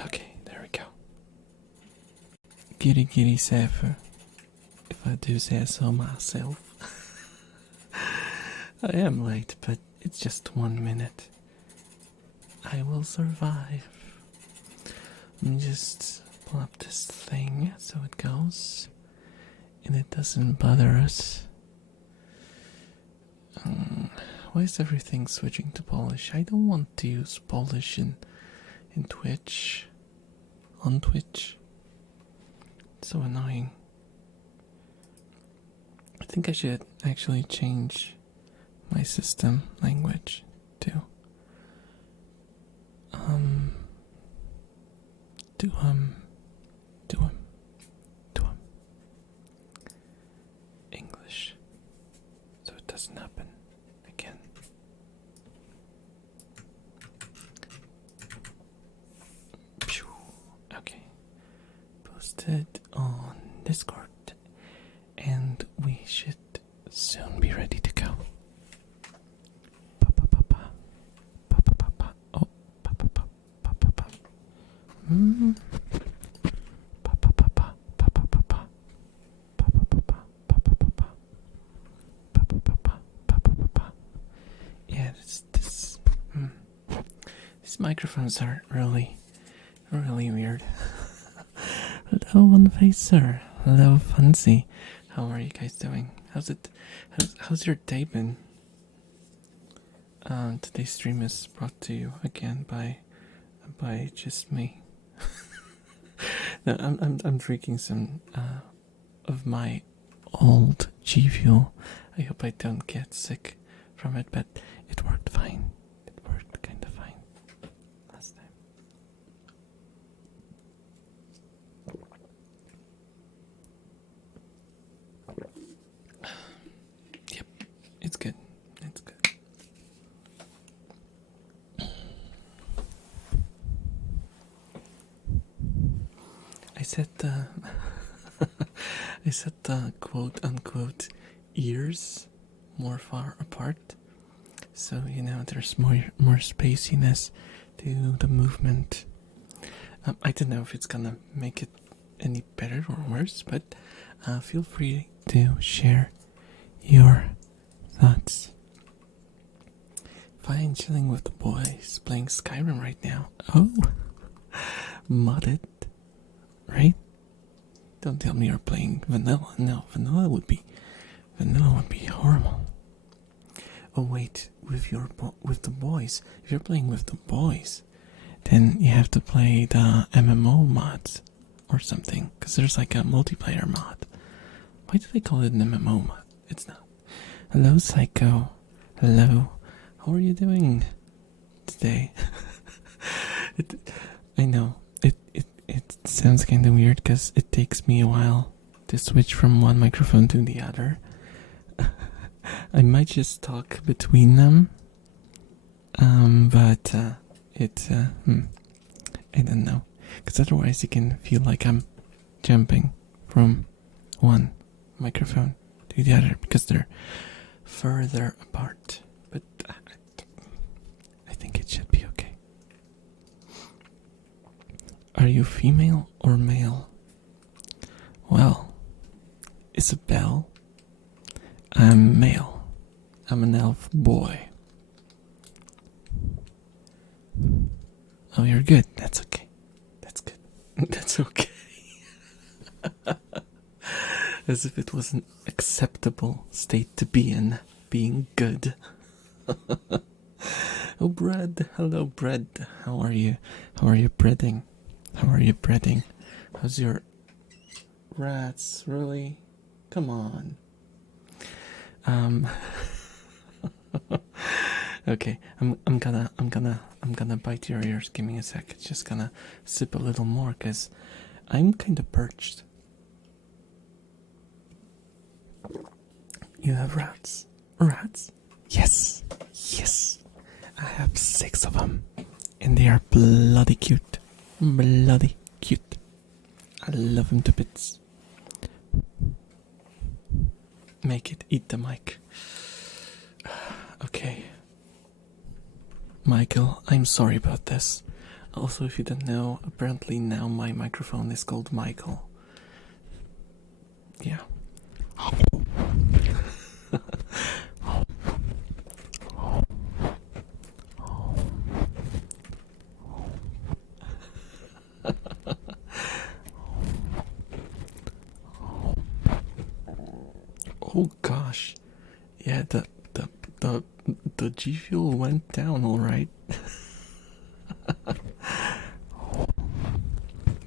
Okay, there we go. Kitty kitty safer. If I do say so myself. I am late, but it's just 1 minute. I will survive. Let me just pull up this thing so it goes and it doesn't bother us. Why is everything switching to Polish? I don't want to use Polish in Twitch. On Twitch. It's so annoying. I think I should actually change my system language to English, so it doesn't happen again. Okay, posted on Discord, and we should soon be ready to go. Yeah, these microphones are really weird. Hello, One Face Sir. Hello, Fancy. How are you guys doing? How's your day been? Today's stream is brought to you again by just me. No, I'm drinking some of my old G Fuel. I hope I don't get sick from it, but it worked fine. It worked kind of fine last time. Yep, it's good. It's good. I set the quote unquote ears more far apart, so there's more spaciness to the movement. I don't know if it's gonna make it any better or worse, but feel free to share your thoughts. Fine, chilling with the boys, playing Skyrim right now. Oh, modded, right? Don't tell me you're playing vanilla. No, vanilla would be horrible. Oh wait, with the boys. If you're playing with the boys, then you have to play the MMO mods or something, because there's like a multiplayer mod. Why do they call it an MMO mod? It's not. Hello, Psycho. Hello. How are you doing today? I know it sounds kind of weird because it takes me a while to switch from one microphone to the other. I might just talk between them, but I don't know, because otherwise it can feel like I'm jumping from one microphone to the other because they're further apart. But I think it should be okay. Are you female or male? Well, Isabel, I'm male. I'm an elf boy. Oh, you're good. That's okay. That's good. That's okay. As if it was an acceptable state to be in, being good. Oh, bread. Hello, bread. How are you? How are you breading? How are you breading? How's your rats? Really? Come on. Okay, I'm gonna bite your ears. Give me a sec. Just gonna sip a little more because I'm kind of perched. You have rats? Rats? Yes. Yes. I have 6 of them, and they are bloody cute. Bloody cute. I love them to bits. Make it eat the mic. Okay. Michael, I'm sorry about this. Also, if you don't know, apparently now my microphone is called Michael. Yeah. Oh gosh. Yeah, the the G Fuel went down all right.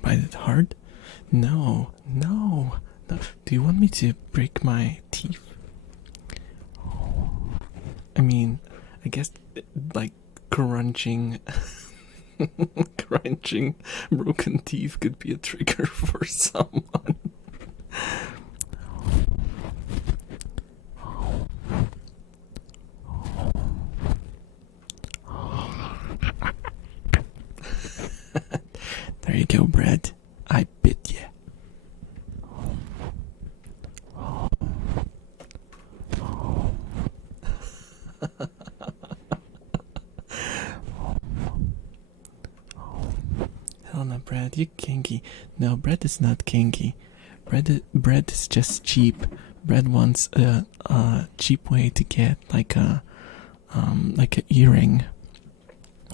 Bite it hard? No, no, no. Do you want me to break my teeth? I mean, I guess like crunching, crunching broken teeth could be a trigger for someone. There you go, Brad. I bit you. Hell no, Brad, you kinky. No, Brad is not kinky. Bread is just cheap. Brad wants a cheap way to get like a earring,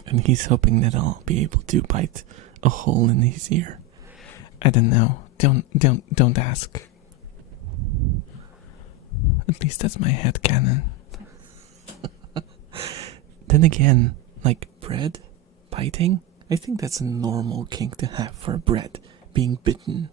and he's hoping that I'll be able to bite a hole in his ear. I don't know. Don't ask. At least that's my headcanon. Then again, like bread biting, I think that's a normal kink to have for bread being bitten.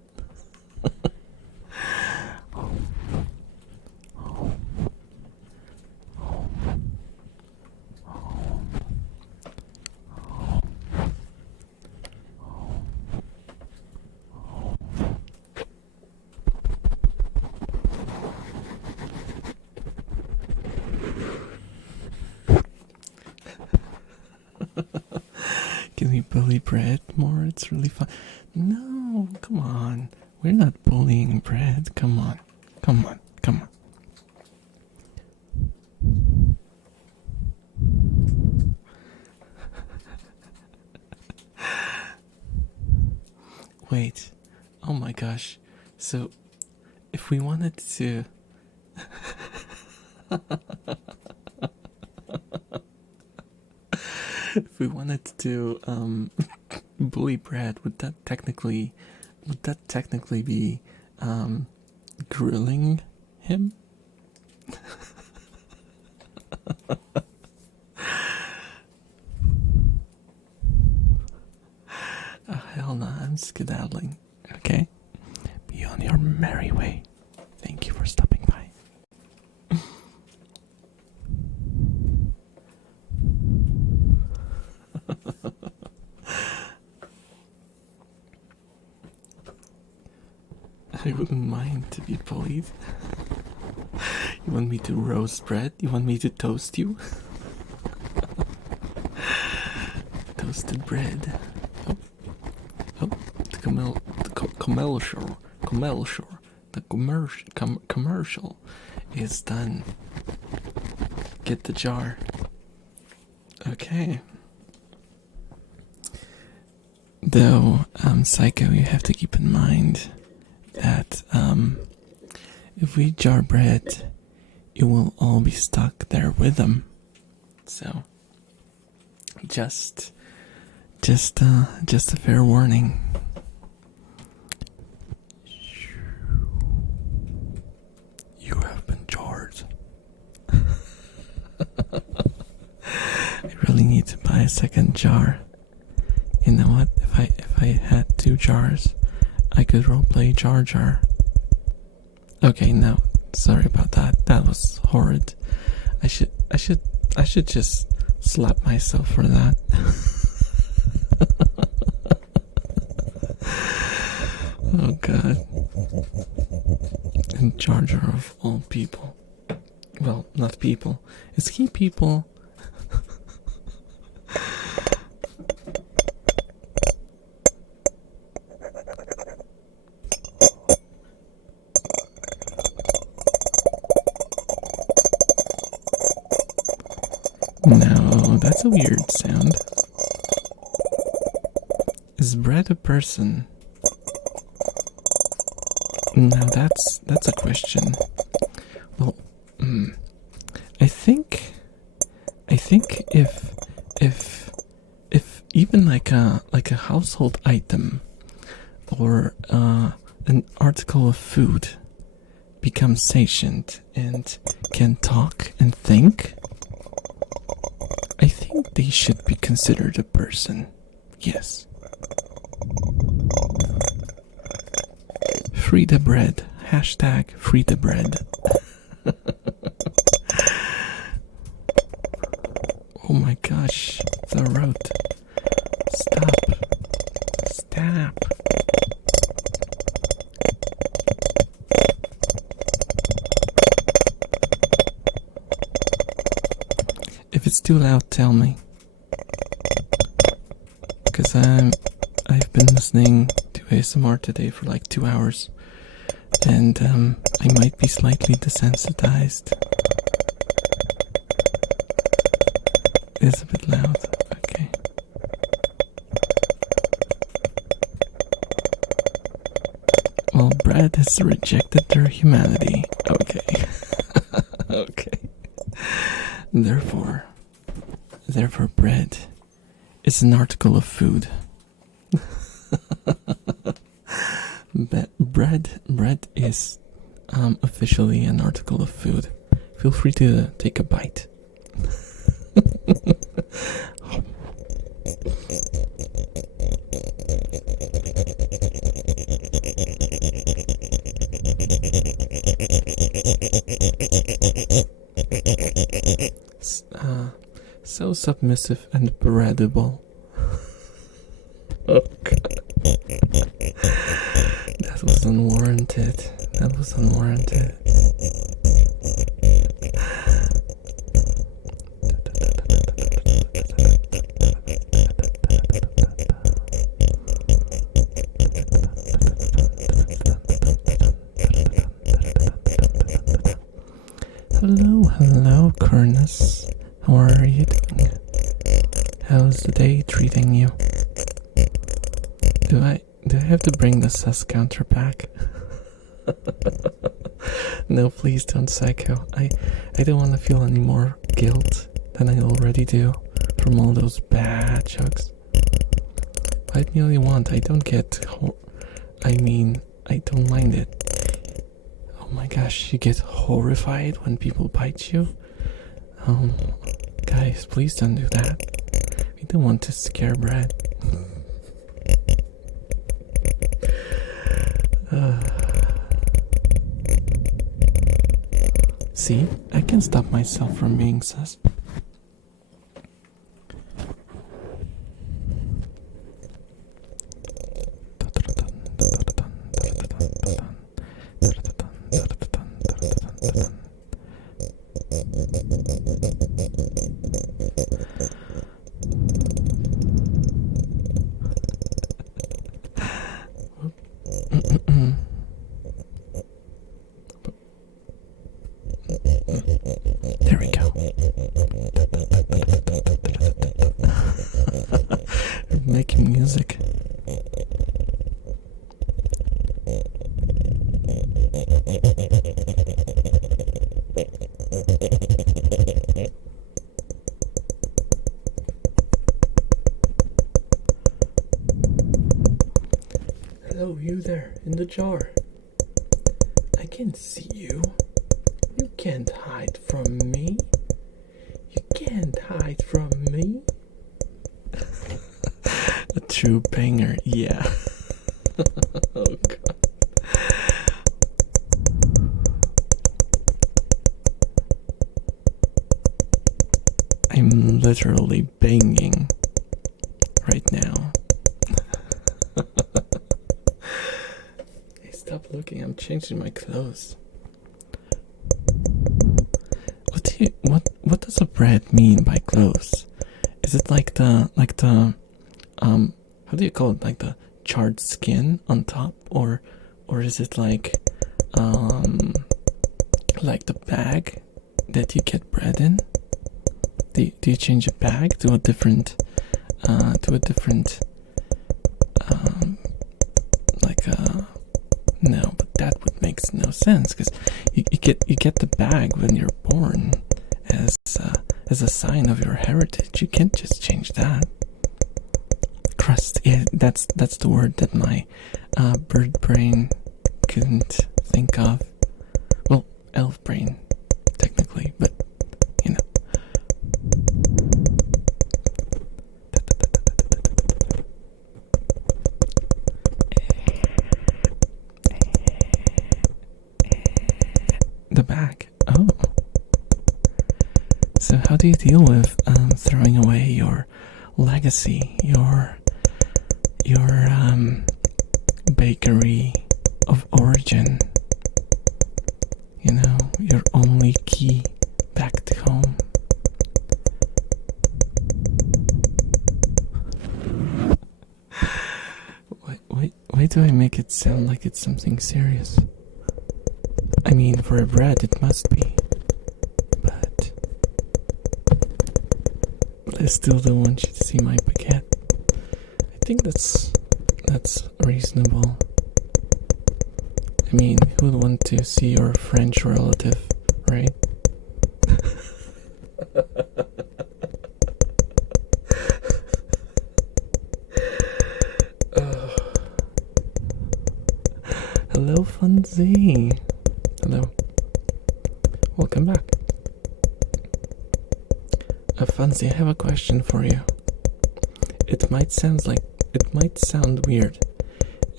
Can we bully Bread more? It's really fun. No, come on. We're not bullying Bread. Come on. Come on. Come on. Wait. Oh my gosh. So, if we wanted to... if we wanted to bully Brad, would that technically be grilling him? Oh, hell no, I'm skedaddling. Okay? Be on your merry way. Thank you for stopping by. I wouldn't mind to be bullied. You want me to roast bread? You want me to toast you? Toasted bread. Oh, the commercial is done. Get the jar. Okay. Though, Psycho, you have to keep in mind that if we jar bread, it will all be stuck there with them. So, just a fair warning. You have been jarred. I really need to buy a second jar. You know what? If I had 2 jars, I could roleplay Jar Jar. Okay, no, sorry about that. That was horrid. I should just slap myself for that. Oh god. And Jar Jar of all people. Well, not people. Is he people? No, that's a weird sound. Is bread a person? Now that's a question. Well, I think if even like a household item or an article of food becomes sentient and can talk and think, I think they should be considered a person. Yes. Free the bread. Hashtag free the bread. Oh my gosh, the road. Stop. Stop. If it's too loud, tell me. Because I've been listening to ASMR today for like 2 hours. And I might be slightly desensitized. It's a bit loud. Okay. Well, bread has rejected their humanity. Okay. Okay. Therefore, bread is an article of food. Bread is officially an article of food. Feel free to take a bite. So submissive and breadable. Oh god. That was unwarranted. That was unwarranted. Hello, Kurnus. How are you doing? How's the day treating you? Do I have to bring the sus counter back? No, please don't, Psycho. I don't want to feel any more guilt than I already do from all those bad jokes. Bite me all you want. I don't get... I don't mind it. Oh my gosh, you get horrified when people bite you? Guys, please don't do that. We don't want to scare bread. See, I can stop myself from being sus. There we go. Making music. Hello, you there in the jar. I can see you. You can't hide from me. You can't hide from me. A true banger, yeah. Oh god. I'm literally banging right now. Hey, stop looking, I'm changing my clothes. What does a bread mean by clothes? Is it like the how do you call it, like the charred skin on top, or is it like the bag that you get bread in? Do you change a bag to a different no, but that would make no sense because you get the bag when you're born as a sign of your heritage. You can't just change that. Crust, yeah, that's the word that my bird brain couldn't think of. Well, elf brain, technically, but you know. The bag. Oh. So how do you deal with throwing away your legacy, your bakery of origin? You know, your only key back to home. Why do I make it sound like it's something serious? I mean, for a bread it must be, but I still don't want you to see my baguette. I think that's reasonable. I mean, who would want to see your French relative, right? Hello, Funzy. Hello. Welcome back. Funzy, I have a question for you. It might sound weird,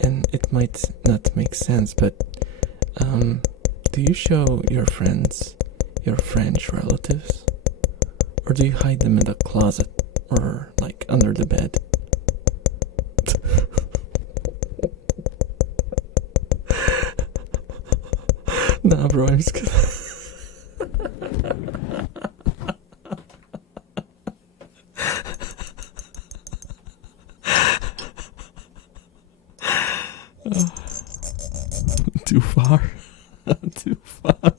and it might not make sense, but do you show your friends your French relatives? Or do you hide them in the closet or like under the bed? Nah, bro, I'm just kidding. Too far. Too far.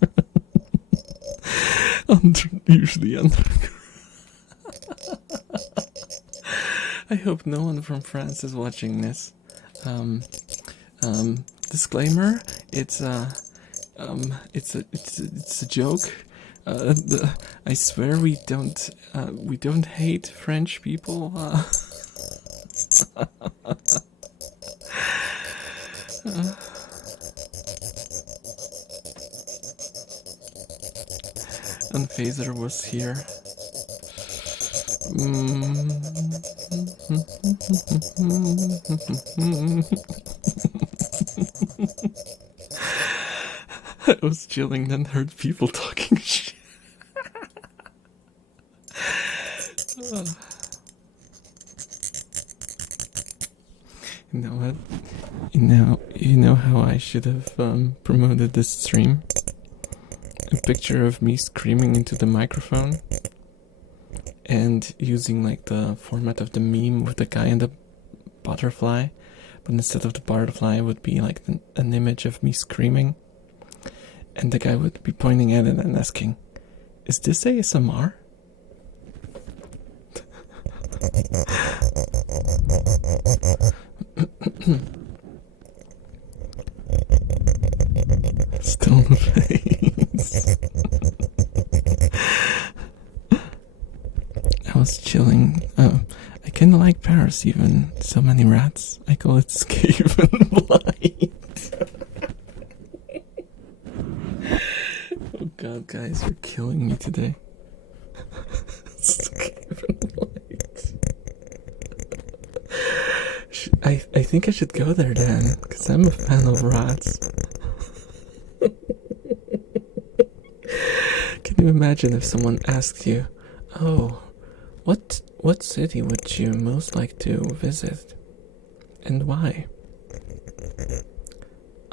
Usually under. I hope no one from France is watching this. Disclaimer: it's a joke. I swear we don't hate French people. And Phaser was here. I was chilling, then heard people talking shit. You know what? You know how I should have promoted this stream? A picture of me screaming into the microphone and using like the format of the meme with the guy and the butterfly, but instead of the butterfly it would be like an image of me screaming, and the guy would be pointing at it and asking, "Is this ASMR?" Still in the face. I was chilling. I kinda like Paris even. So many rats. I call it Skaven Blight. Oh god, guys, you're killing me today. Skaven Blight. I think I should go there then, because I'm a fan of rats. Can you imagine if someone asked you, "Oh, what city would you most like to visit, and why?"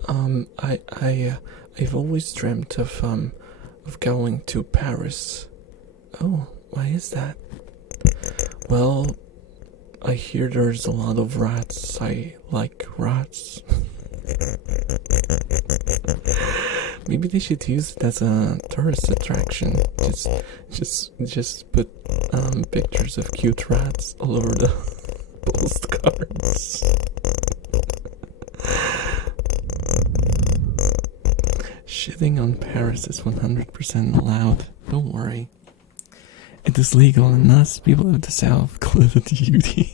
I've always dreamt of going to Paris. Oh, why is that? Well, I hear there's a lot of rats. I like rats. Maybe they should use it as a tourist attraction. Just put pictures of cute rats all over the postcards. Shitting on Paris is 100% allowed. Don't worry. It is legal and us, people of the South, call it a duty.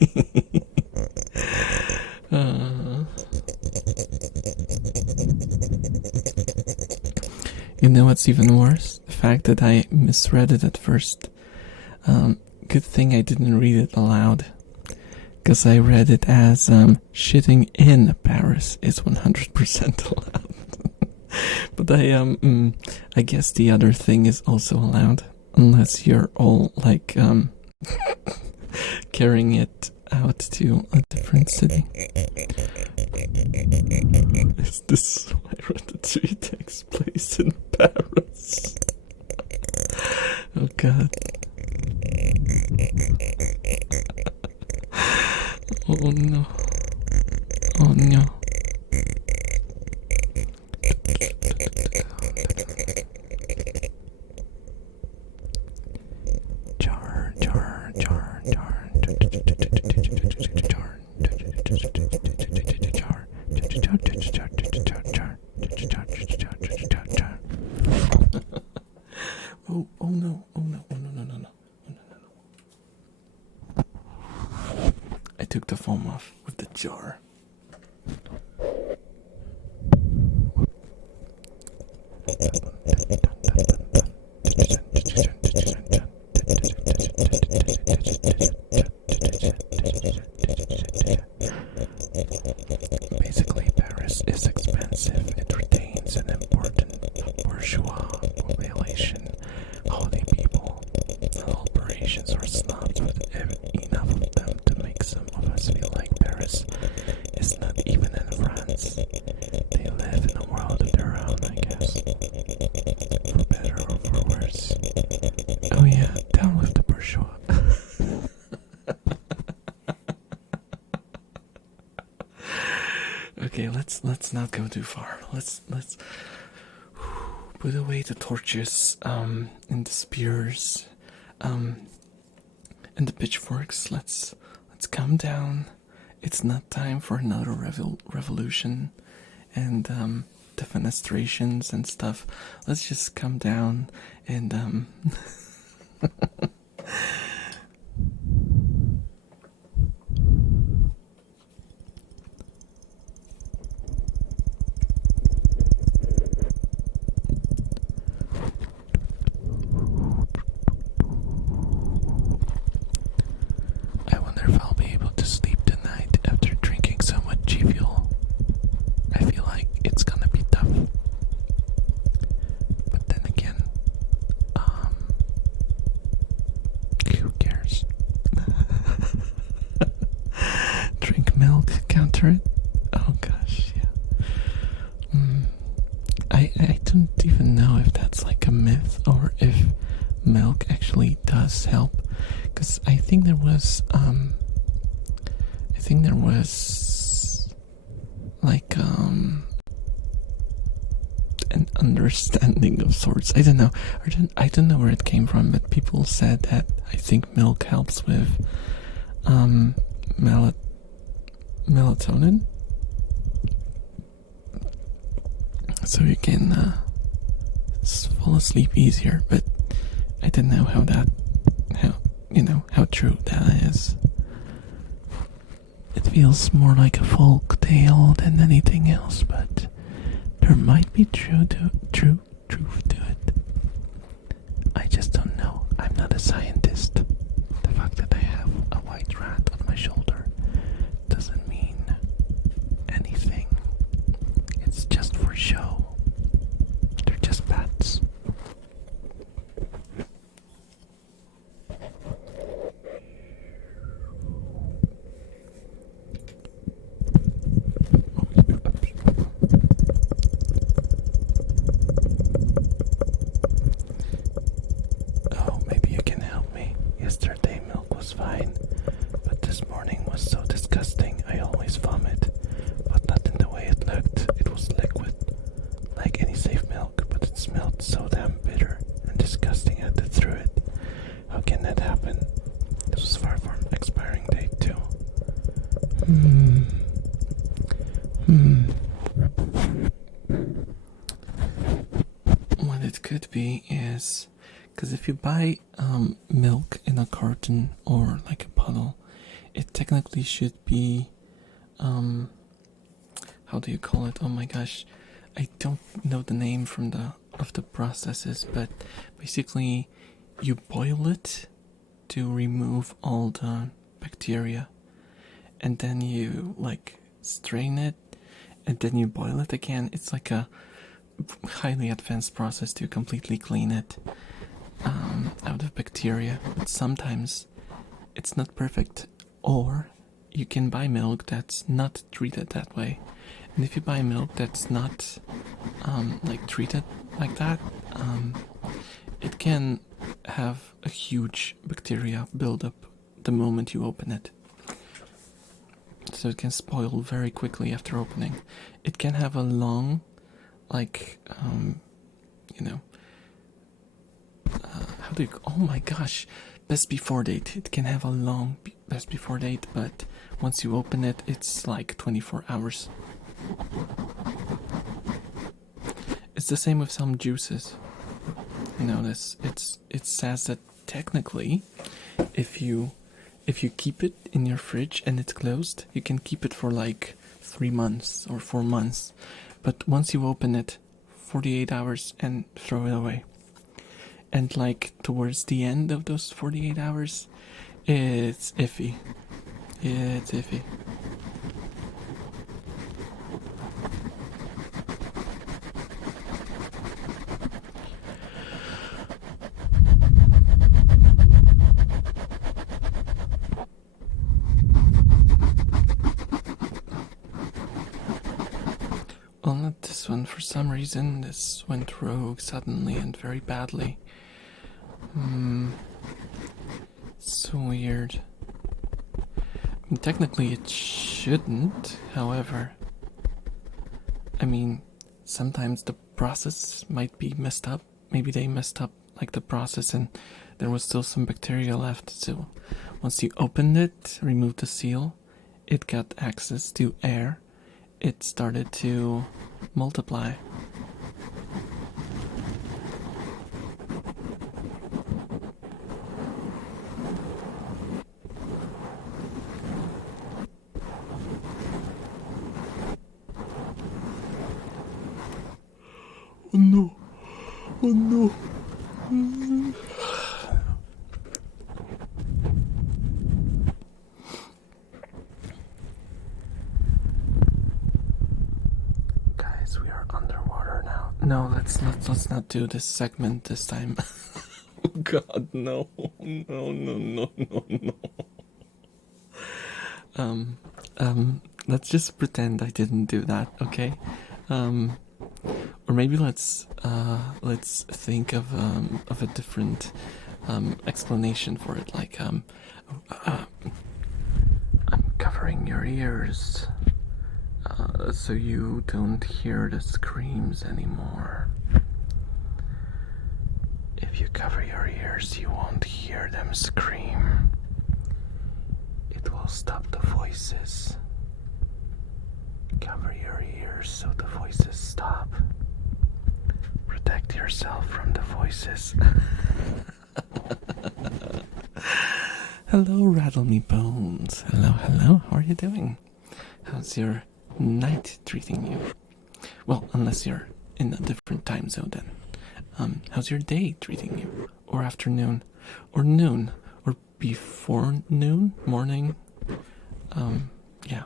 You know what's even worse? The fact that I misread it at first. Good thing I didn't read it aloud. Because I read it as shitting in Paris is 100% allowed. But I guess the other thing is also allowed. Unless you're all like carrying it out to a different city. Is this why Ratatouille takes place in Paris? Oh god. Oh no. Oh no. Jar, jar, jar, jar, Oh, oh no, oh no, oh no, no, no, no, oh, no, no, no. I took the foam off with the jar. Basically, Paris is expensive. It retains an important bourgeois population, holiday people, and operations are snobs with enough of them to make some of us feel like Paris is not even in France. They live in a world of their own, I guess. For better or for worse. Oh yeah, down with the bourgeois. Okay, let's not go too far. Let's put away the torches and the spears and the pitchforks. Let's calm down. It's not time for another revolution and defenestrations and stuff. Let's just calm down and I wonder if I'll be able to sleep tonight after drinking so much G Fuel. I feel like it's gonna be tough. But then again, who cares? Drink milk, counter it? Oh gosh, yeah. I don't even know if that's like a myth or if milk actually does help. Because I think there was like an understanding of sorts. I don't know. I don't know where it came from, but people said that I think milk helps with melatonin, so you can fall asleep easier. But I don't know how true that is. It feels more like a folk tale than anything else, but there might be truth to it. I just don't know. I'm not a scientist. The fact that I have a white rat on my shoulder doesn't mean anything. It's just for show. They're just bats. Oh, maybe you can help me. Yesterday milk was fine, but this morning should be is, because if you buy milk in a carton or like a bottle, it technically should be, how do you call it? Oh my gosh, I don't know the name of the processes, but basically you boil it to remove all the bacteria, and then you like strain it, and then you boil it again. It's like a highly advanced process to completely clean it out of bacteria, but sometimes it's not perfect, or you can buy milk that's not treated that way. And if you buy milk that's not like treated like that, it can have a huge bacteria buildup the moment you open it. So it can spoil very quickly after opening. It can have a long, like, how do you, oh my gosh, best before date. It can have a long best before date, but once you open it, it's like 24 hours. It's the same with some juices. You know this. It says that technically, if you keep it in your fridge and it's closed, you can keep it for like 3 months or 4 months. But once you open it, 48 hours and throw it away. And like towards the end of those 48 hours, it's iffy. It's iffy. Well, not this one. For some reason, this went rogue suddenly and very badly. So weird. I mean, technically it shouldn't, however. I mean, sometimes the process might be messed up. Maybe they messed up like the process and there was still some bacteria left. So once you opened it, removed the seal, it got access to air. It started to multiply. Oh no. Oh no. Guys, we are underwater now. No, let's not do this segment this time. Oh god, no. No. Let's just pretend I didn't do that, okay? Or maybe let's think of a different explanation for it, like I'm covering your ears so you don't hear the screams anymore. If you cover your ears, you won't hear them scream. It will stop the voices. Cover your ears so the voices stop. Protect yourself from the voices. Hello, Rattle Me Bones. Hello. How are you doing? How's your night treating you? Well, unless you're in a different time zone then. How's your day treating you? Or afternoon? Or noon? Or before noon? Morning? Yeah.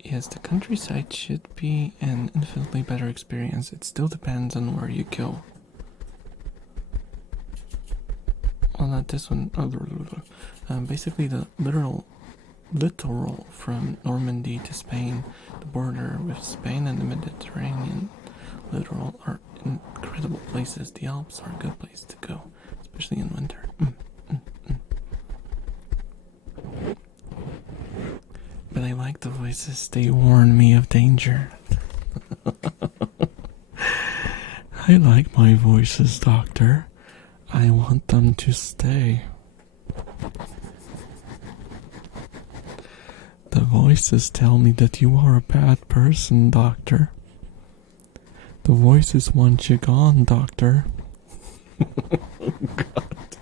Yes, the countryside should be an infinitely better experience. It still depends on where you go. Well, not this one. Basically, the literal from Normandy to Spain, the border with Spain and the Mediterranean littoral are incredible places. The Alps are a good place to go, especially in winter. But I like the voices, they warn me of danger. I like my voices, Doctor. I want them to stay. The voices tell me that you are a bad person, Doctor. The voices want you gone, doctor. Oh god.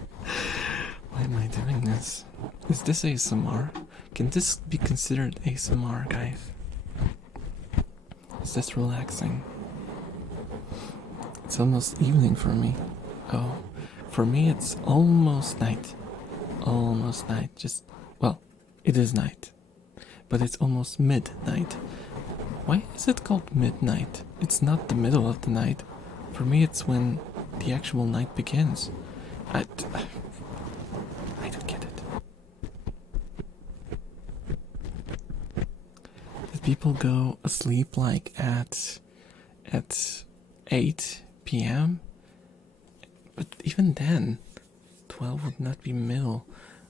Why am I doing this? Is this ASMR? Can this be considered ASMR, guys? Is this relaxing? It's almost evening for me. Oh, for me it's almost night. Almost night. Just, well, it is night. But it's almost midnight. Why is it called midnight? It's not the middle of the night. For me it's when the actual night begins. I don't get it. Did people go asleep like at 8 p.m.? But even then, 12 would not be middle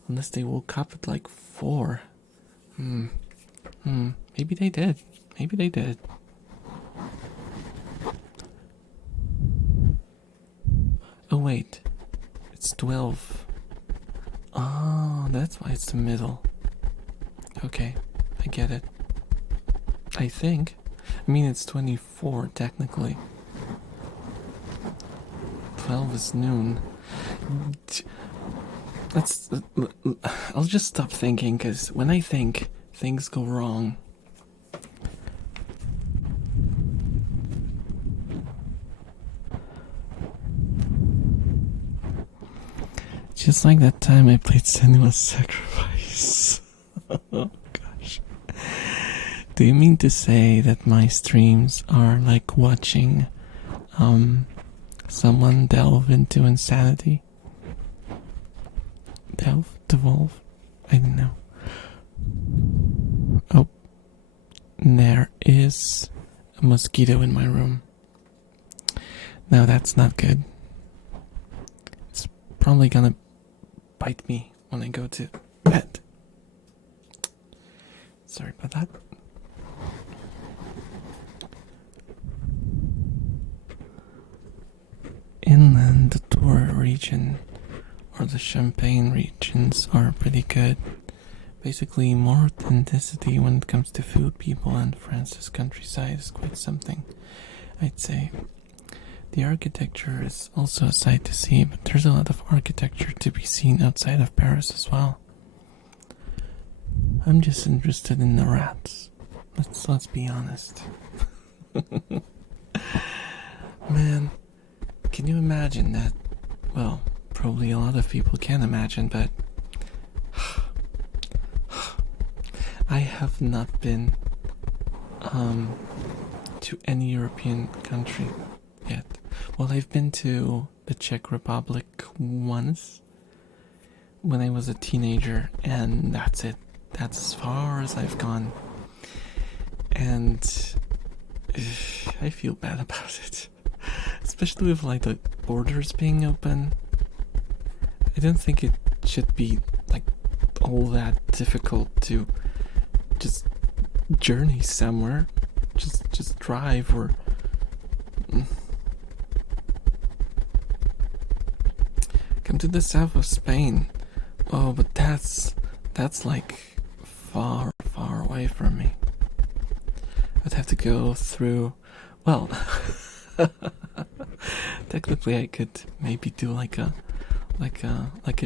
unless they woke up at like 4. Maybe they did. Maybe they did. Oh wait, it's 12. Oh, that's why it's the middle. Okay, I get it. I think. I mean, it's 24 technically. 12 is noon. I'll just stop thinking, because when I think, things go wrong. Just like that time I played Senua's Sacrifice. Oh gosh. Do you mean to say that my streams are like watching someone delve into insanity? Devolve? I don't know. Oh, there is a mosquito in my room. Now that's not good. It's probably gonna bite me when I go to bed. Sorry about that. Inland, the Tour region or the Champagne regions are pretty good. Basically, more authenticity when it comes to food, people, and France's countryside is quite something, I'd say. The architecture is also a sight to see, but there's a lot of architecture to be seen outside of Paris as well. I'm just interested in the rats. Let's be honest. Man, can you imagine that? Well, probably a lot of people can imagine, but I have not been to any European country yet. Well, I've been to the Czech Republic once when I was a teenager, and that's it. That's as far as I've gone. And I feel bad about it. Especially with like the borders being open. I don't think it should be like all that difficult to just journey somewhere. Just drive or come to the south of Spain. Oh, but that's like far away from me. I'd have to go through, well, technically I could maybe do like a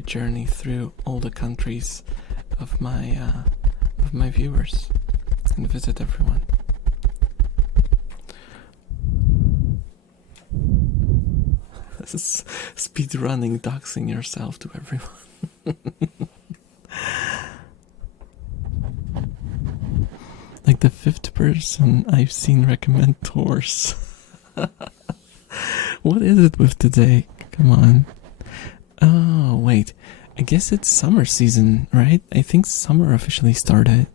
journey through all the countries of my viewers and visit everyone. This is speed running, doxing yourself to everyone. Like the 5th person I've seen recommend tours. What is it with today? Come on. Oh, wait. I guess it's summer season, right? I think summer officially started.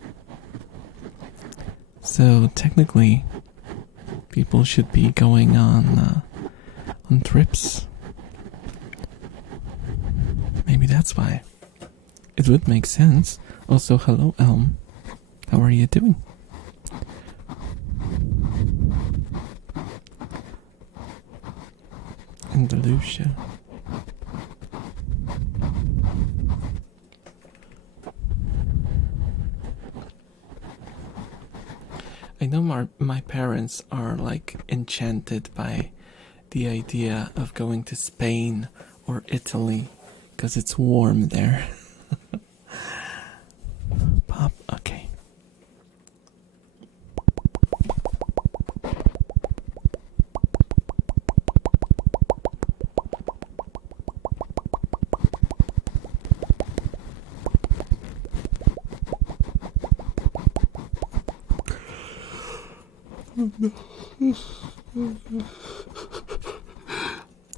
So technically, people should be going on trips. Maybe that's why. It would make sense. Also, hello, Elm. How are you doing? Andalusia. I know my parents are like enchanted by the idea of going to Spain or Italy because it's warm there. Pop, okay.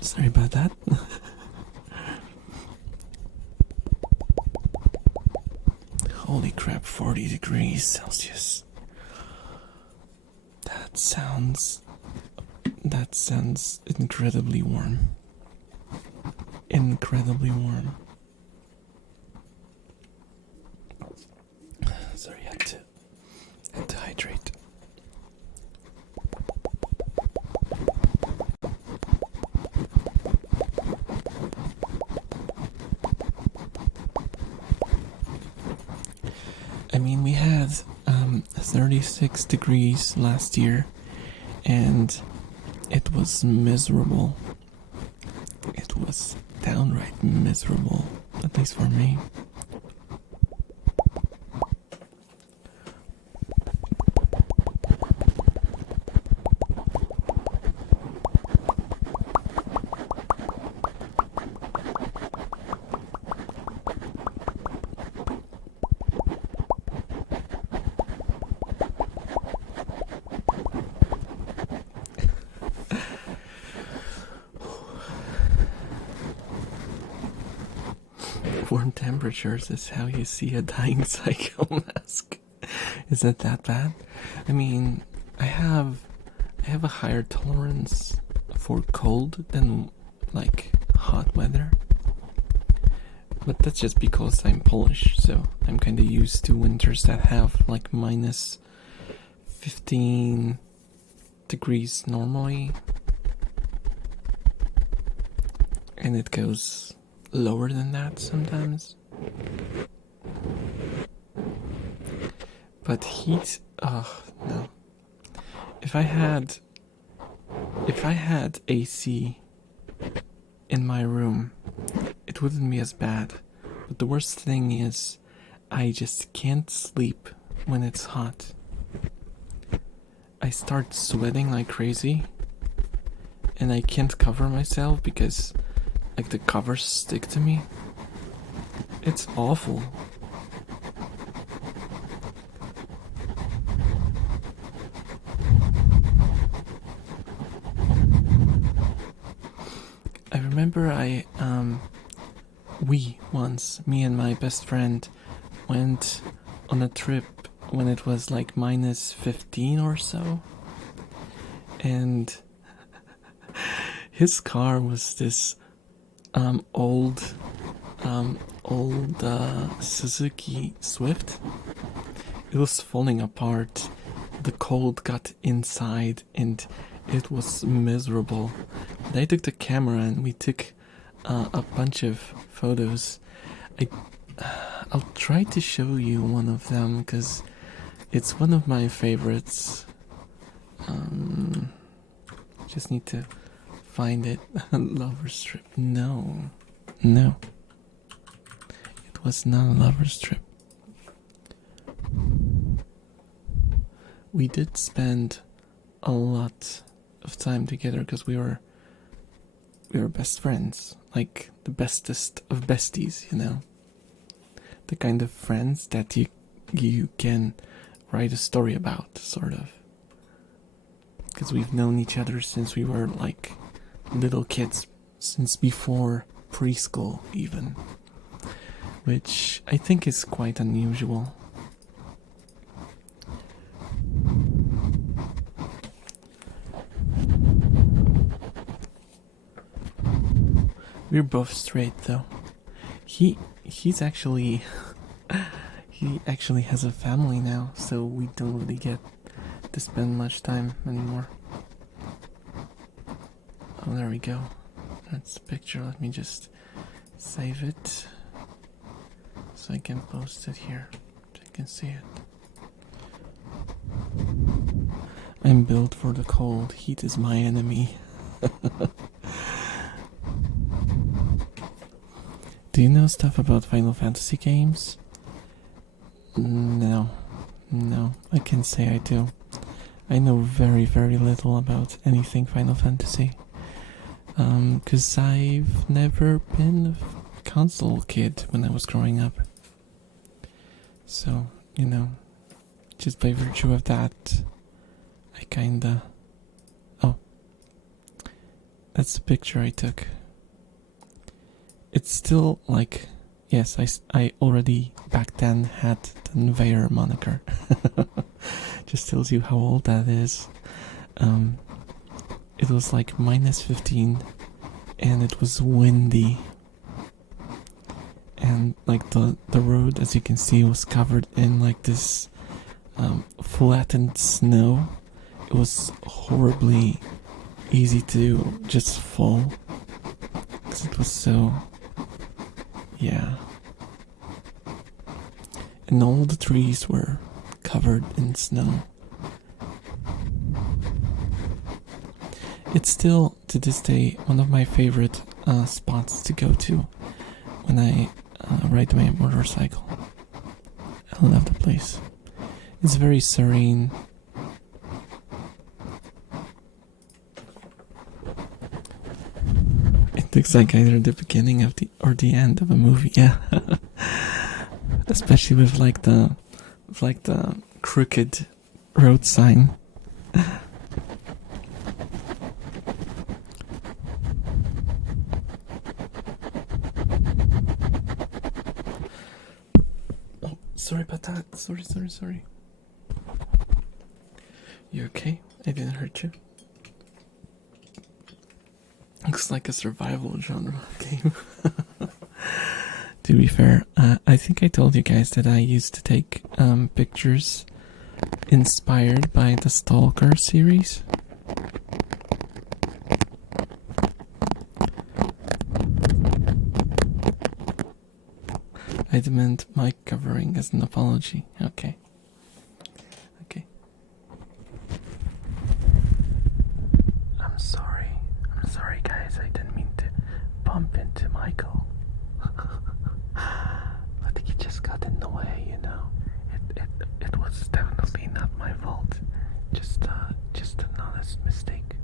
Sorry about that. Holy crap, 40 degrees Celsius. That sounds incredibly warm. Incredibly warm. Sorry, had to hydrate. I mean, we had 36 degrees last year, and it was miserable. It was downright miserable, at least for me. Warm temperatures is how you see a dying psycho mask. Is it that bad? I mean, I have a higher tolerance for cold than like hot weather. But that's just because I'm Polish, so I'm kind of used to winters that have like minus 15 degrees normally. And it goes lower than that sometimes. But heat, oh no. If I had AC in my room, it wouldn't be as bad. But the worst thing is I just can't sleep when it's hot. I start sweating like crazy, and I can't cover myself because like the covers stick to me. It's awful. I remember me and my best friend went on a trip when it was like minus 15 or so, and his car was this old Suzuki Swift. It was falling apart. The cold got inside and it was miserable. But I took the camera and we took a bunch of photos. I'll try to show you one of them because it's one of my favorites. Just need to find it. Lover strip. No. It was not a lover strip. We did spend a lot of time together because we were best friends, like the bestest of besties, you know. The kind of friends that you can write a story about, sort of. Because we've known each other since we were like little kids, since before preschool even, which I think is quite unusual. We're both straight though. He's actually he actually has a family now, so we don't really get to spend much time anymore. Oh, there we go. That's the picture. Let me just save it so I can post it here so I can see it. I'm built for the cold. Heat is my enemy. Do you know stuff about Final Fantasy games? No. No, I can say I do. I know very, very little about anything Final Fantasy. 'Cause I've never been a console kid when I was growing up. So, just by virtue of that, I kinda... Oh. That's the picture I took. It's still like... Yes, I already back then had the Conveyor moniker. Just tells you how old that is. It was like -15 and it was windy. And like the road, as you can see, was covered in like this flattened snow. It was horribly easy to just fall. Because it was so... Yeah. And all the trees were covered in snow. It's still, to this day, one of my favorite spots to go to when I ride my motorcycle. I love the place. It's very serene. It looks like either the beginning of the end of a movie, yeah. Especially with like the crooked road sign. Oh, sorry about that. Sorry. You okay? I didn't hurt you. Looks like a survival genre game. To be fair, I think I told you guys that I used to take pictures inspired by the Stalker series. I meant mic covering as an apology. Okay. I'm sorry guys, I didn't mean to bump into Michael. I think he just got in the way, It was definitely not my fault. Just an honest mistake.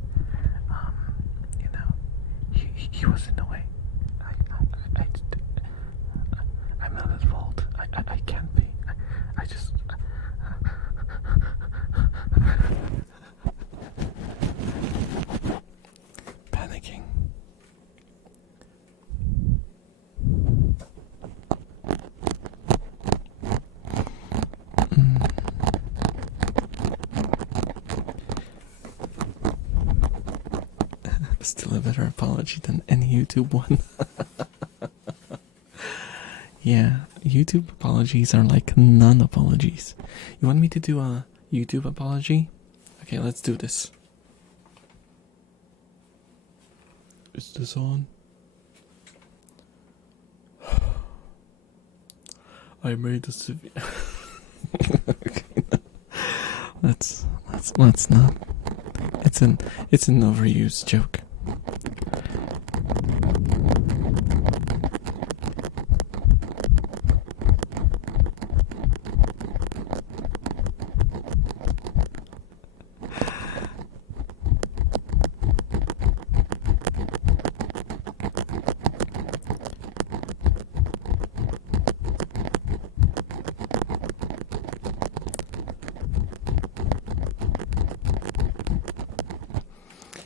He was in the way. I'm not at fault. I can't be. I just... Panicking. Still a better apology than any YouTube one. Yeah, YouTube apologies are like non-apologies. You want me to do a YouTube apology? Okay, let's do this. Is this on? I made a severe... Okay, no. Let's not. It's an overused joke.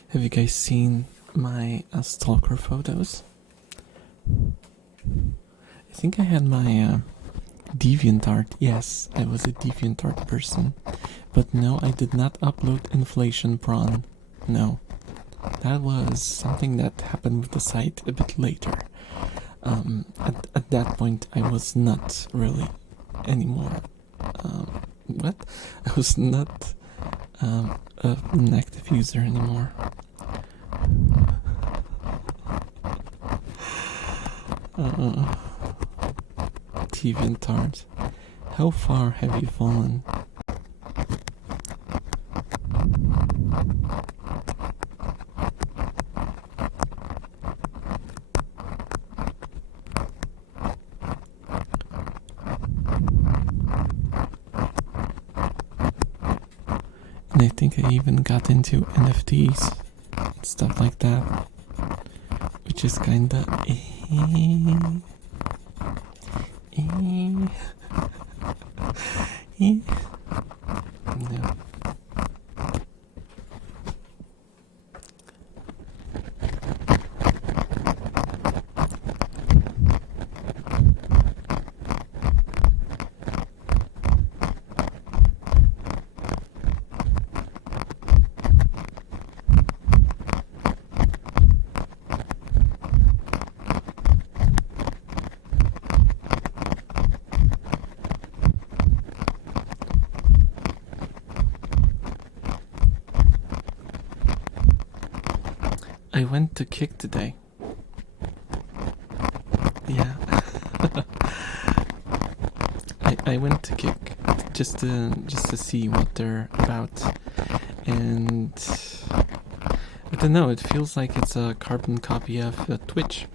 Have you guys seen my stalker photos? I think I had my DeviantArt. Yes, I was a DeviantArt person. But no, I did not upload Inflation Prawn. No. That was something that happened with the site a bit later. At that point, I was not really anymore. What? I was not an active user anymore. DeviantArt. How far have you fallen? and I think I even got into NFTs, stuff like that, which is kinda no. I went to kick today. Yeah. I went to kick just to see what they're about, and I don't know. It feels like it's a carbon copy of Twitch.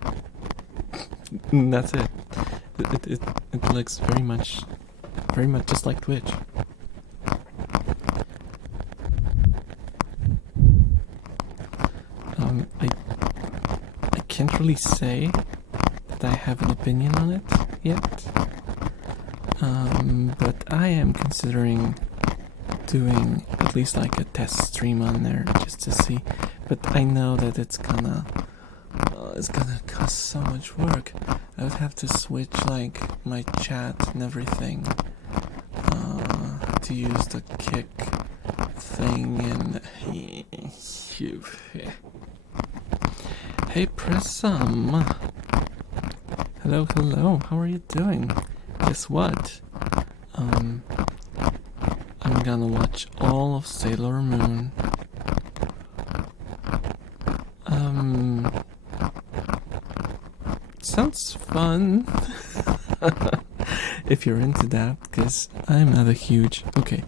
That's it. It looks very much just like Twitch. I can't really say that I have an opinion on it yet. But I am considering doing at least like a test stream on there just to see. But I know that it's gonna cost so much work. I would have to switch like my chat and everything to use the kick thing. And hey Prism, hello, how are you doing? Guess what? I'm gonna watch all of Sailor Moon. Sounds fun. If you're into that, because I'm not a huge... Okay,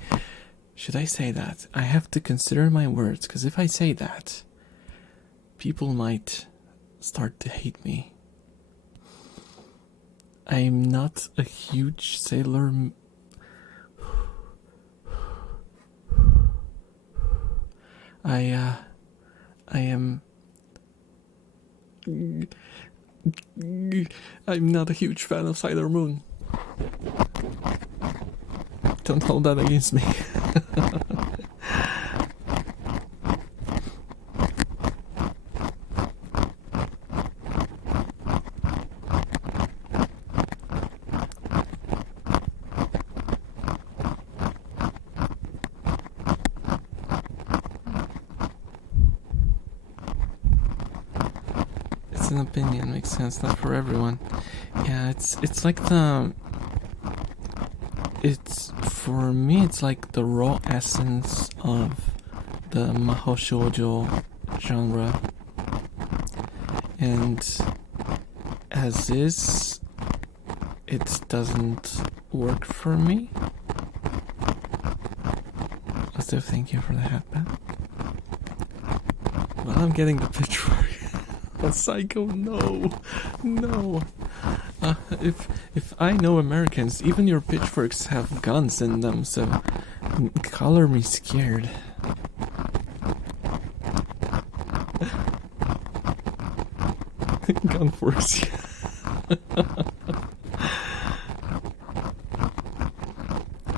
should I say that? I have to consider my words, because if I say that, people might start to hate me. I'm not a huge Sailor I am... I'm not a huge fan of Sailor Moon. Don't hold that against me. It's an opinion, makes sense, not for everyone. Yeah, it's like for me, it's like the raw essence of the mahou shoujo genre, and as is, it doesn't work for me. Also, thank you for the hatband. Well, I'm getting the pitchfork. Psycho, no. If I know Americans, even your pitchforks have guns in them, so color me scared. Gun force.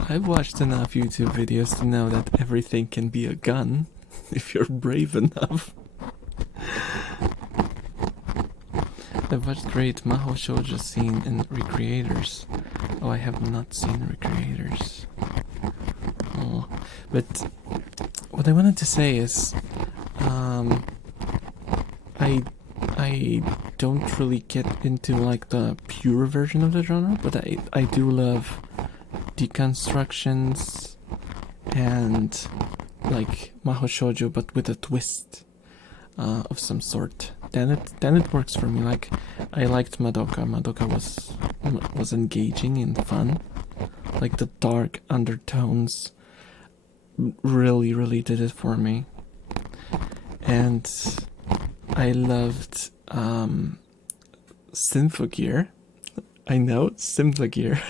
I've watched enough YouTube videos to know that everything can be a gun if you're brave enough. I've watched great mahou shoujo scene in Recreators. Oh, I have not seen Recreators. Oh, but what I wanted to say is, I don't really get into like the pure version of the genre, but I do love deconstructions and like mahou shoujo, but with a twist of some sort. Then it works for me. Like, I liked Madoka. Madoka was engaging and fun. Like, the dark undertones really did it for me. And I loved Symphogear. I know, Symphogear.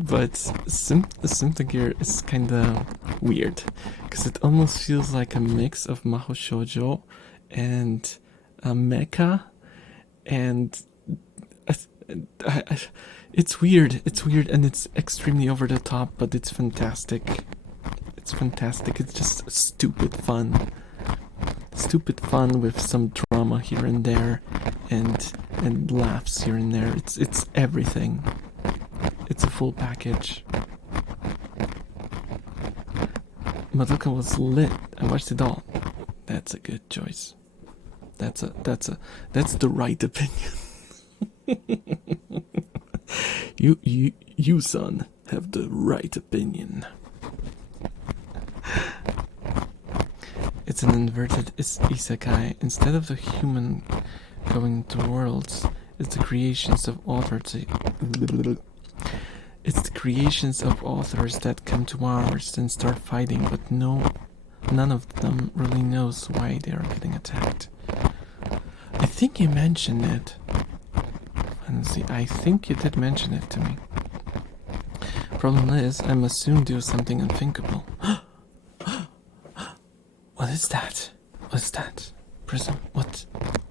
But Symphogear is kind of weird because it almost feels like a mix of Mahou Shoujo and mecha, and it's weird. It's weird and it's extremely over the top, but it's fantastic. It's fantastic. It's just stupid fun. Stupid fun with some drama here and there, and laughs here and there. It's everything. It's a full package. Madoka was lit. I watched it all. That's a good choice. That's the right opinion. you son have the right opinion. It's an inverted isekai. Instead of the human going to worlds, it's the creations of authors. It's the creations of authors that come to ours and start fighting, but none of them really knows why they are getting attacked. I think you mentioned it. Honestly, I think you did mention it to me. Problem is, I must soon do something unthinkable. What is that? What is that? Prism, what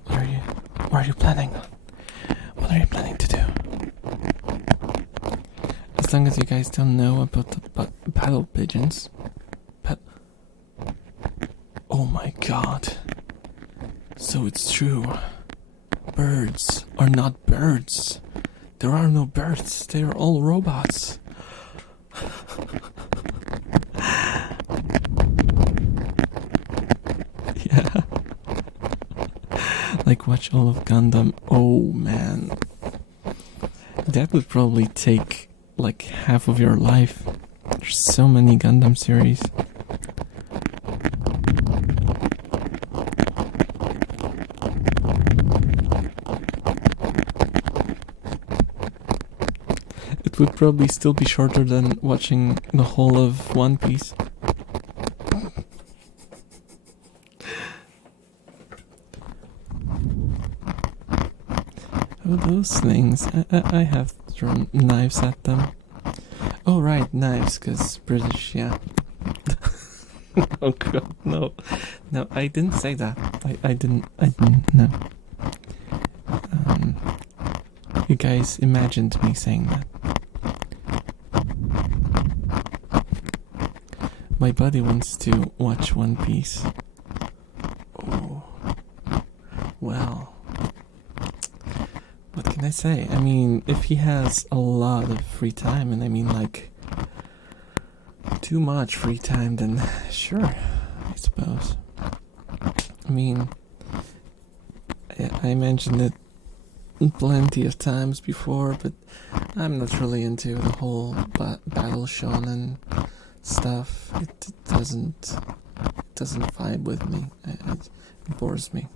are you planning on? What are you planning to do? As long as you guys don't know about the battle pigeons. Oh my god. So it's true. Birds are not birds. There are no birds. They are all robots. Yeah. Like watch all of Gundam. Oh man. That would probably take like half of your life. There's so many Gundam series. It would probably still be shorter than watching the whole of One Piece. Oh, those things. I have thrown knives at them. Oh, right, knives, because British, yeah. Oh, God, no. No, I didn't say that. I didn't, no. You guys imagined me saying that. My buddy wants to watch One Piece. Oh. Well. What can I say? I mean, if he has a lot of free time, and I mean like too much free time, then sure, I suppose. I mean, I mentioned it plenty of times before, but I'm not really into the whole battle shonen stuff. It doesn't vibe with me. It bores me.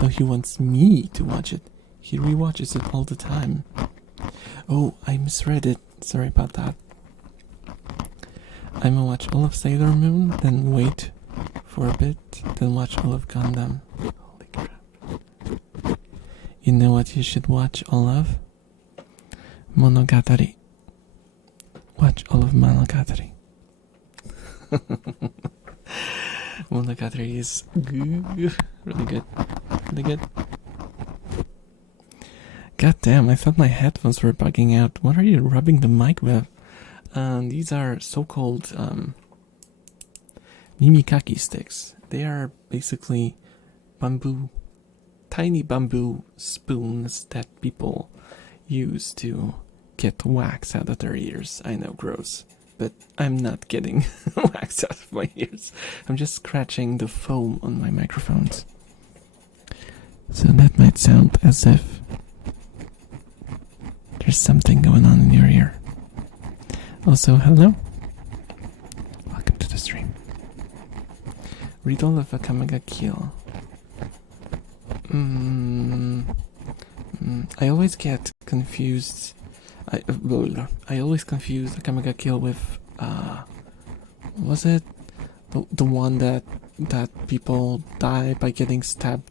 No, he wants me to watch it. He rewatches it all the time. Oh, I misread it. Sorry about that. I'ma watch all of Sailor Moon, then wait for a bit, then watch all of Gundam. Holy crap. You know what you should watch all of? Monogatari. Watch all of Monogatari. Monogatari is really good. Really good. God damn, I thought my headphones were bugging out. What are you rubbing the mic with? These are so-called mimikaki sticks. They are basically tiny bamboo spoons that people use to get wax out of their ears. I know, gross. But I'm not getting wax out of my ears. I'm just scratching the foam on my microphones. So that might sound as if there's something going on in your ear. Also, hello. Welcome to the stream. Read all of Akamaga Kill. I always get confused. I always confuse Akamaga Kill with was it the one that people die by getting stabbed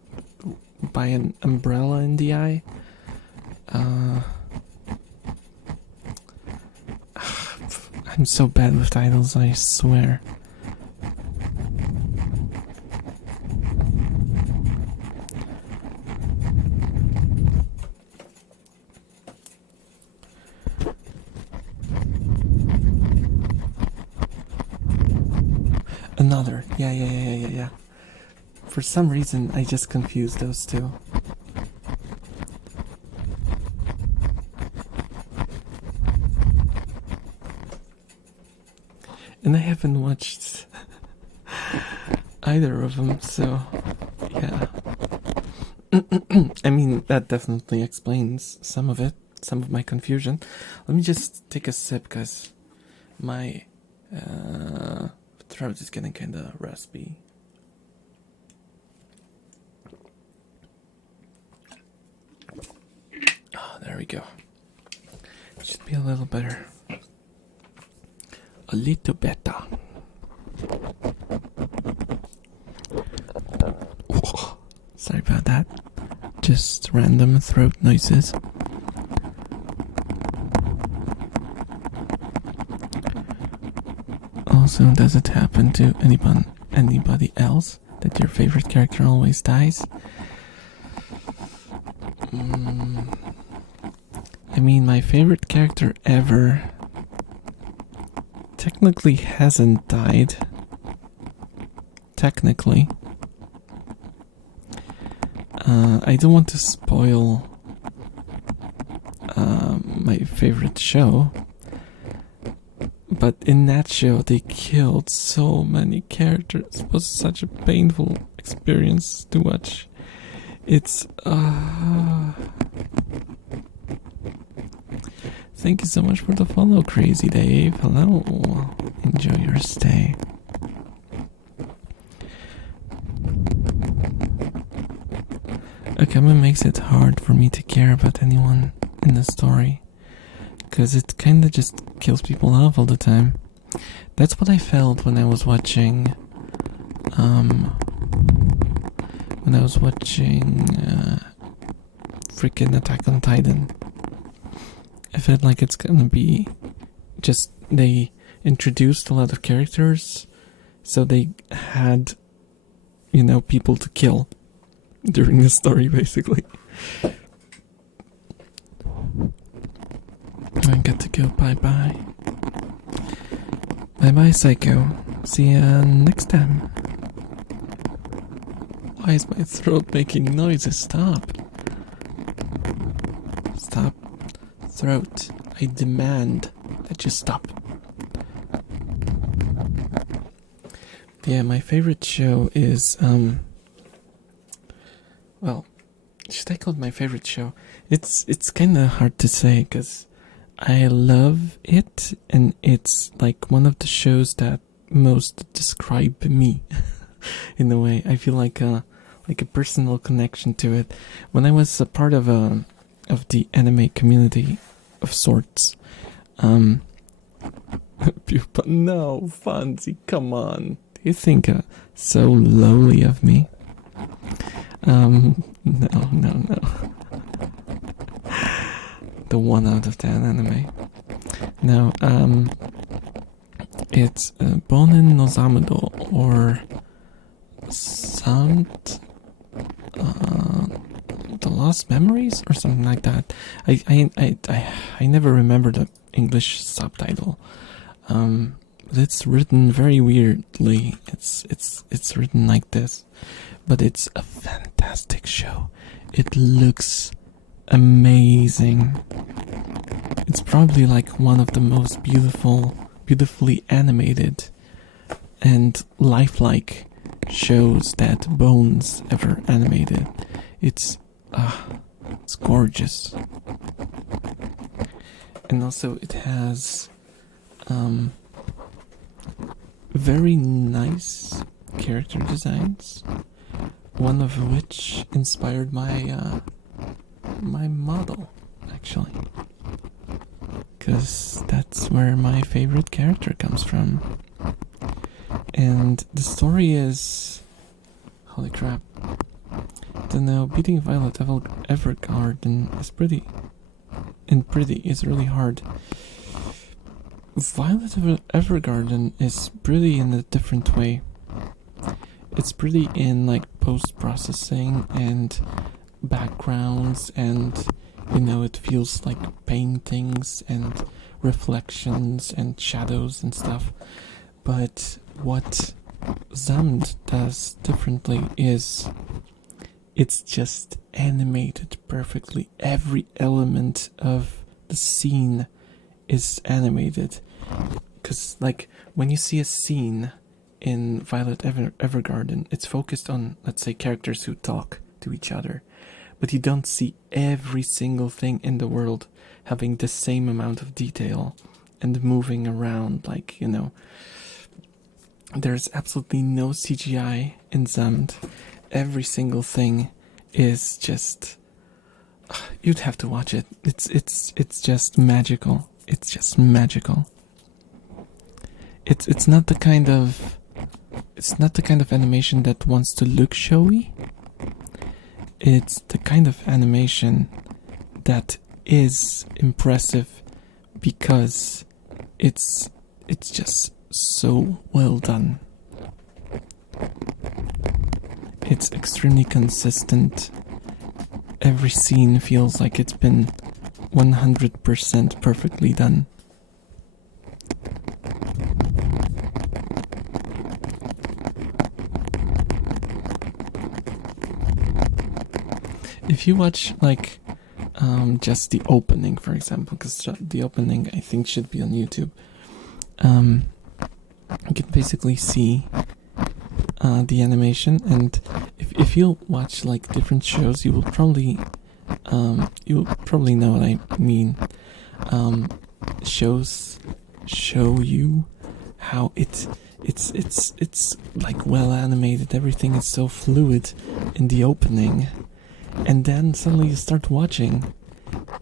by an umbrella in the eye? I'm so bad with titles, I swear. Another. Yeah. For some reason, I just confused those two. And I haven't watched either of them, so yeah. I mean, that definitely explains some of it, some of my confusion. Let me just take a sip, because my throat is getting kind of raspy. Oh, there we go. Should be a little better. A little better. Oh, sorry about that. Just random throat noises. Also, does it happen to anybody else that your favorite character always dies? I mean, my favorite character ever technically hasn't died. Technically. I don't want to spoil my favorite show, but in that show they killed so many characters. It was such a painful experience to watch. It's Thank you so much for the follow, Crazy Dave. Hello. Enjoy your stay. Akame makes it hard for me to care about anyone in the story, because it kinda just kills people off all the time. That's what I felt when I was watching freaking Attack on Titan. I felt like it's gonna be just, they introduced a lot of characters, so they had, people to kill during the story, basically. I got to go. Bye-bye. Bye-bye, Psycho. See ya next time. Why is my throat making noises? Stop. Stop. Throat. I demand that you stop. Yeah, my favorite show is, well, should I call it my favorite show? It's kind of hard to say, because I love it, and it's like one of the shows that most describe me. In a way, I feel like a personal connection to it. When I was a part of the anime community of sorts, Pupa, no, Fonzie, come on. Do you think so lowly of me? No. The 1 out of 10 anime. No, it's Bonen no Zamudo, or The Lost Memories, or something like that. I never remember the English subtitle. But it's written very weirdly. It's written like this, but it's a fantastic show. It looks amazing. It's probably like one of the most beautifully animated and lifelike shows that Bones ever animated. It's gorgeous. And also it has very nice character designs, one of which inspired my model, actually, because that's where my favorite character comes from. And the story is, holy crap, don't know, beating Violet Evergarden is pretty and pretty is really hard. Violet Evergarden is pretty in a different way. It's pretty in like post-processing and backgrounds, and it feels like paintings and reflections and shadows and stuff. But what Zamd does differently is it's just animated perfectly. Every element of the scene is animated. Because, like, when you see a scene in Violet Evergarden, it's focused on, let's say, characters who talk to each other. But you don't see every single thing in the world having the same amount of detail and moving around, like, There's absolutely no CGI in Zamd. Every single thing is just... You'd have to watch it. It's just magical. It's just magical. It's not the kind of animation that wants to look showy. It's the kind of animation that is impressive because it's just so well done. It's extremely consistent. Every scene feels like it's been 100% perfectly done. If you watch like just the opening, for example, because the opening I think should be on YouTube, you can basically see the animation, and if you watch like different shows, you'll probably know what I mean. Shows show you how it's like well animated. Everything is so fluid in the opening, and then suddenly you start watching,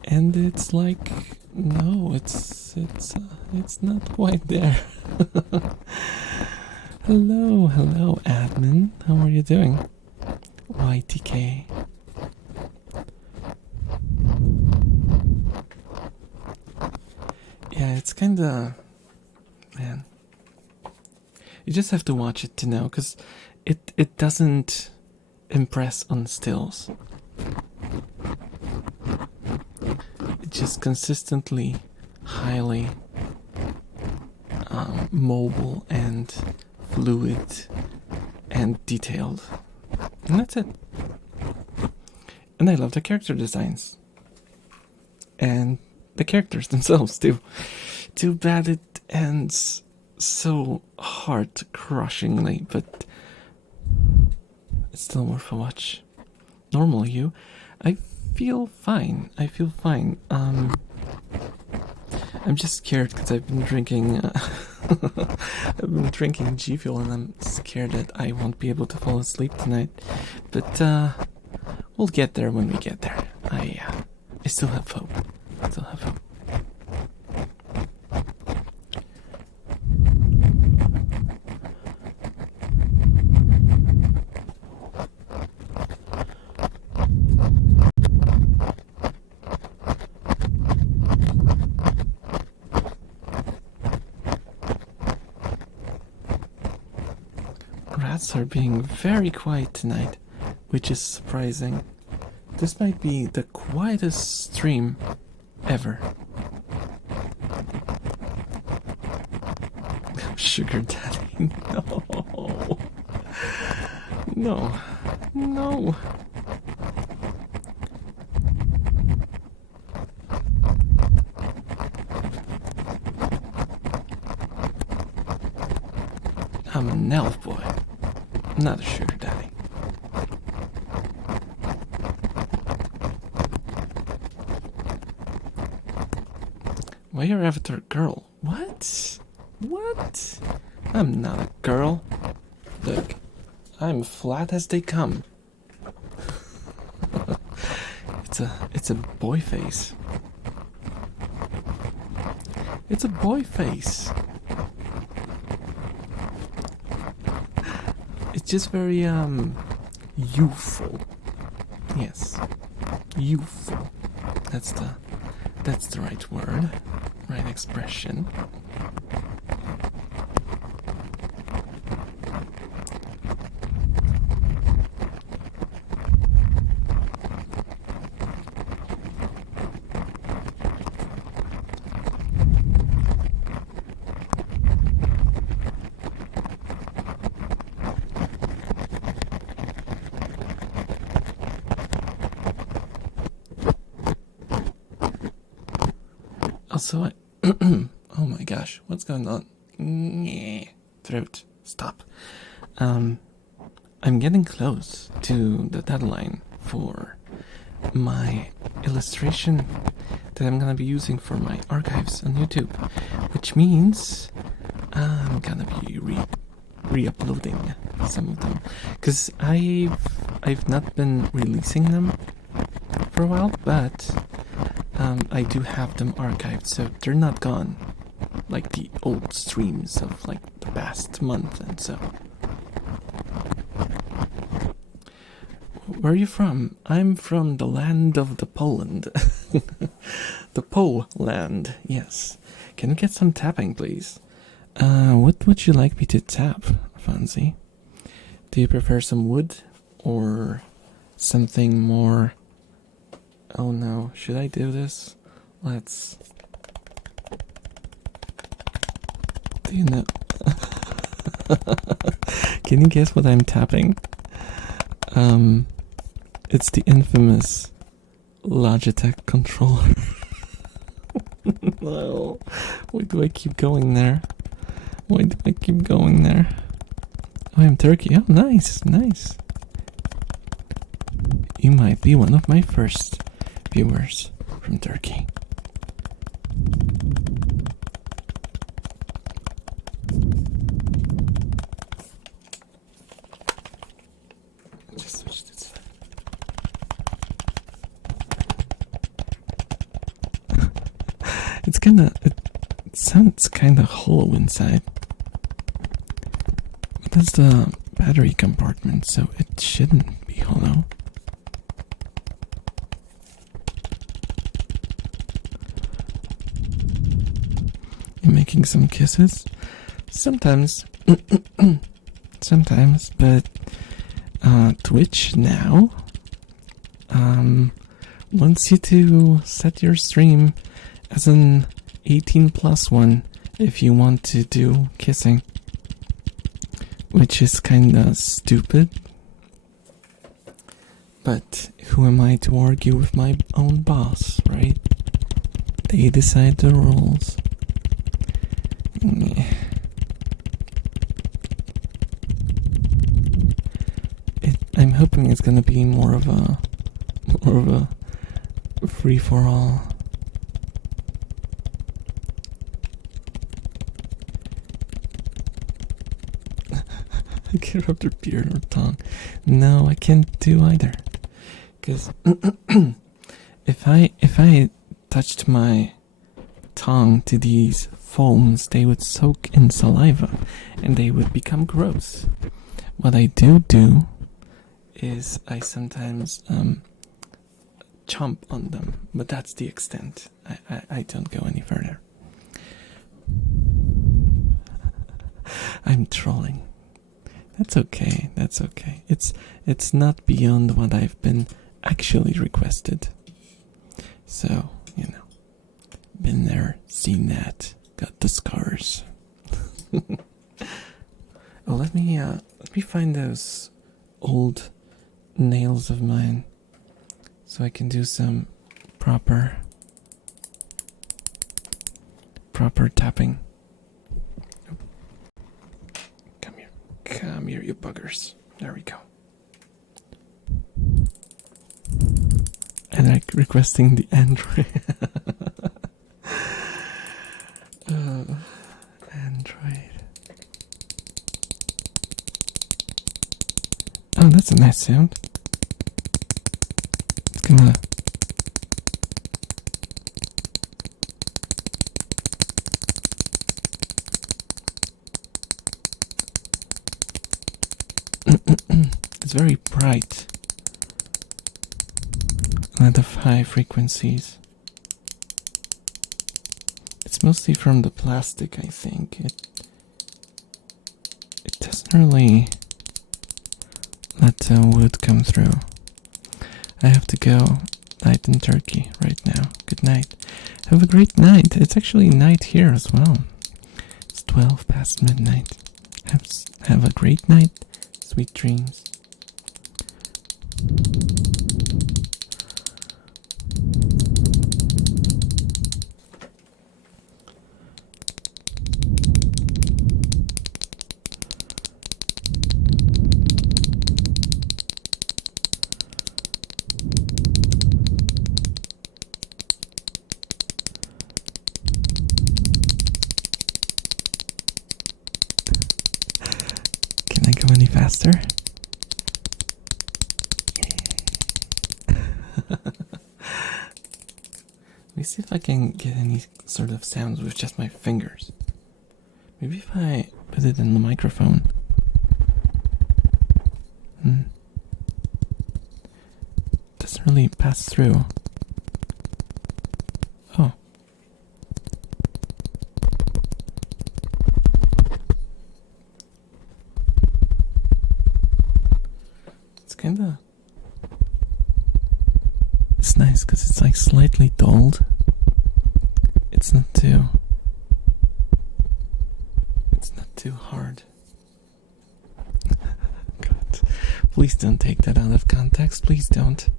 and it's like, no, it's not quite there. Hello, admin. How are you doing? YTK. Yeah, it's kinda... Man. You just have to watch it to know, because it doesn't impress on stills. It's just consistently highly mobile and fluid and detailed. And that's it. And I love the character designs. And the characters themselves too. Too bad it ends so heart-crushingly, but it's still worth a watch. Normal you, I feel fine. I'm just scared because I've been drinking G Fuel, and I'm scared that I won't be able to fall asleep tonight. But we'll get there when we get there. I still have hope. Rats are being very quiet tonight, which is surprising. This might be the quietest stream ever. Sugar daddy, no. I'm an elf boy, not a sugar daddy. Why your avatar girl? What? I'm not a girl. Look, I'm flat as they come. It's a boy face. It's a boy face. It's just very youthful. Yes, youthful. That's That's the right word, right expression. Also, oh my gosh, what's going on? Throat, stop. I'm getting close to the deadline for my illustration that I'm gonna be using for my archives on YouTube, which means I'm gonna be re-uploading some of them, because I've not been releasing them for a while, but I do have them archived, so they're not gone like the old streams of like the past month and so. Where are you from? I'm from the land of the Poland. The Poland, yes. Can we get some tapping, please? What would you like me to tap, Fonzie? Do you prefer some wood or something more? Oh no, should I do this? Let's... Do you know? Can you guess what I'm tapping? It's the infamous Logitech controller. No. Why do I keep going there? Why do I keep going there? Oh, I'm Turkey. Oh, nice, nice. You might be one of my first viewers from Turkey. Just switch this. It's kinda, it sounds kinda hollow inside. But that's the battery compartment, so it shouldn't be hollow. You're making some kisses? Sometimes. Sometimes, but Twitch now wants you to set your stream as an 18+ one if you want to do kissing, which is kinda stupid, but who am I to argue with my own boss, right? They decide the rules. I'm hoping it's gonna be more of a free for all. I can't rub their beard or tongue. No, I can't do either. Because if I touched my tongue to these foams, they would soak in saliva and they would become gross. What I do is I sometimes chomp on them, but that's the extent. I don't go any further. I'm trolling. That's okay, that's okay. It's not beyond what I've been actually requested. So, you know, been there, seen that, got the scars. Oh, let me find those old nails of mine so I can do some proper tapping. Come here, you buggers. There we go. And I'm requesting the Android. Android. Oh, that's a nice sound. It's gonna... It's very bright. A lot of high frequencies. It's mostly from the plastic, I think. It doesn't really let the wood come through. I have to go. Night in Turkey right now. Good night. Have a great night. It's actually night here as well. It's 12 past midnight. Have a great night. Sweet dreams. Can I go any faster? Let me see if I can get any sort of sounds with just my fingers. Maybe if I put it in the microphone. Doesn't really pass through. Oh. It's nice because it's like slightly dulled. It's not too hard. God. Please don't take that out of context. Please don't.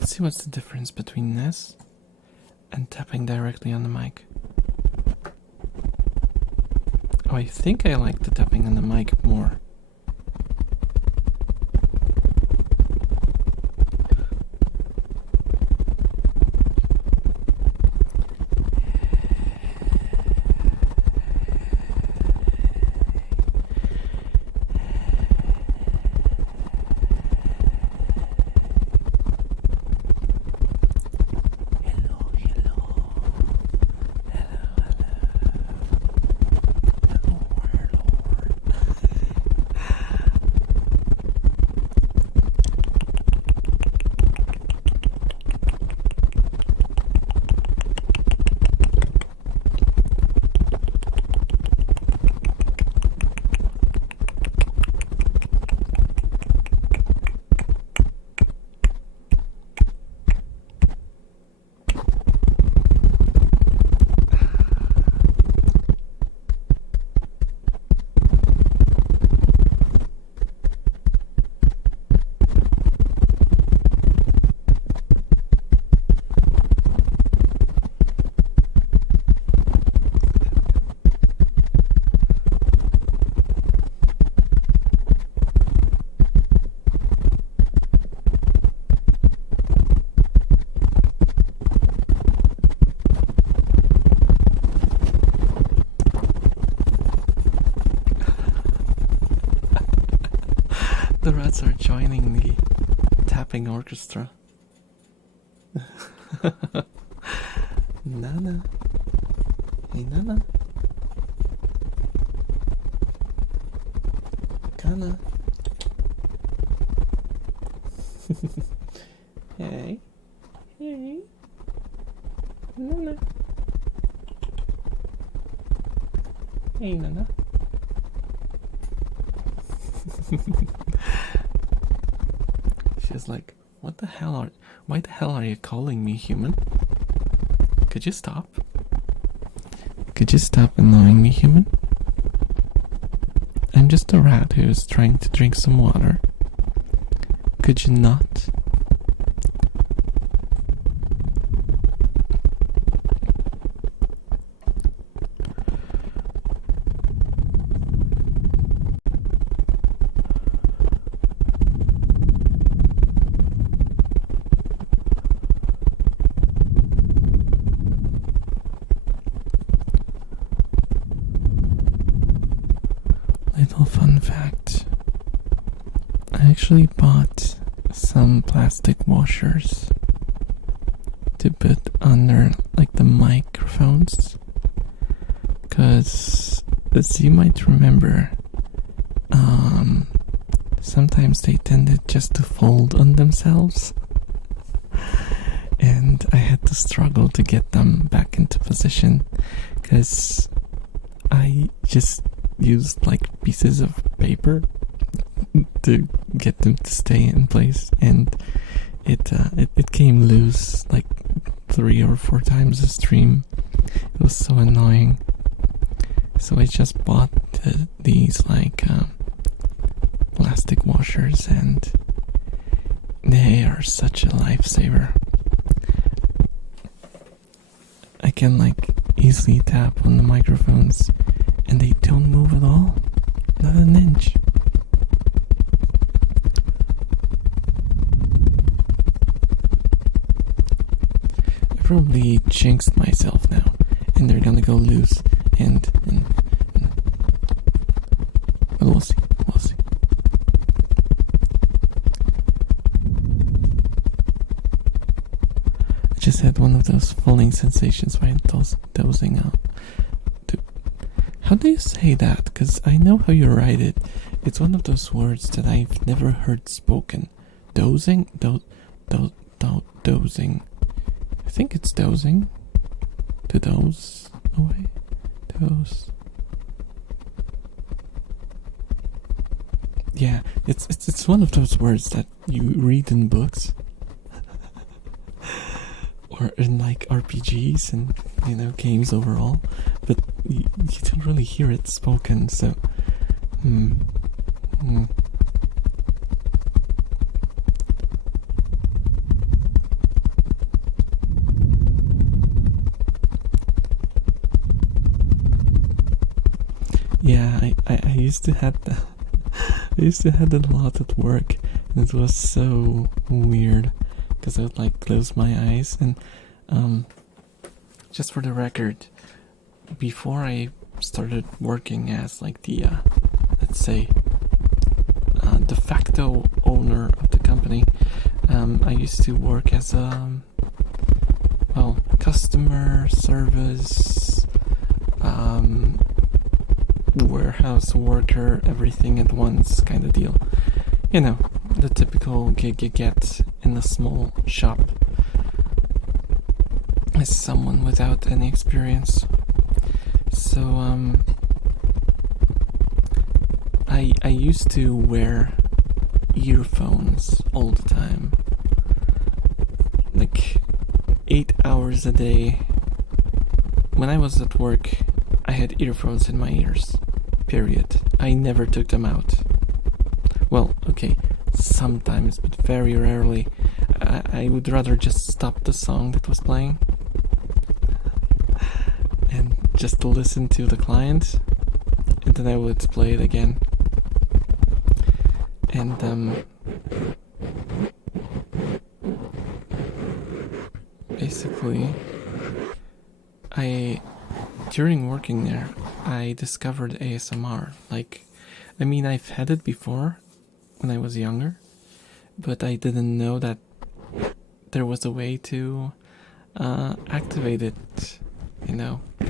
Let's see what's the difference between this and tapping directly on the mic. Oh, I think I like the tapping on the mic more. The rats are joining the tapping orchestra. Nana. Hey, Nana. Kana. Hey. Hey. Nana. Hey, Nana. She's like, why the hell are you calling me human? Could you stop? Could you stop annoying me, human? I'm just a rat who is trying to drink some water. Could you not? little fun fact. I actually bought some plastic washers to put under like the microphones, because as you might remember, sometimes they tended just to fold on themselves, and I had to struggle to get them back into position because I just used like pieces of paper to get them to stay in place, and it came loose like 3 or 4 times a stream. It was so annoying. So I just bought these like plastic washers, and they are such a lifesaver. I can like easily tap on the microphones and they don't move at all. Not an inch. I probably jinxed myself now, and they're gonna go loose and but we'll see. I just had one of those falling sensations while dozing out. How do you say that? Because I know how you write it. It's one of those words that I've never heard spoken. Dozing? Dozing. I think it's dozing. To doze away. Doze. Yeah, it's one of those words that you read in books. Or in like RPGs and, you know, games overall, but you don't really hear it spoken, so yeah, I used to have that. I used to have that a lot at work, and it was so weird because I would like close my eyes. And just for the record, before I started working as like the let's say de facto owner of the company, I used to work as a customer service warehouse worker, everything at once kind of deal. You know, the typical gig you get in a small shop as someone without any experience. So I used to wear earphones all the time, like 8 hours a day. When I was at work, I had earphones in my ears, period. I never took them out. Well, okay, sometimes, but very rarely. I would rather just stop the song that was playing and just listen to the client, and then I would play it again. And basically, during working there, I discovered ASMR. I've had it before when I was younger, but I didn't know that there was a way to activate it,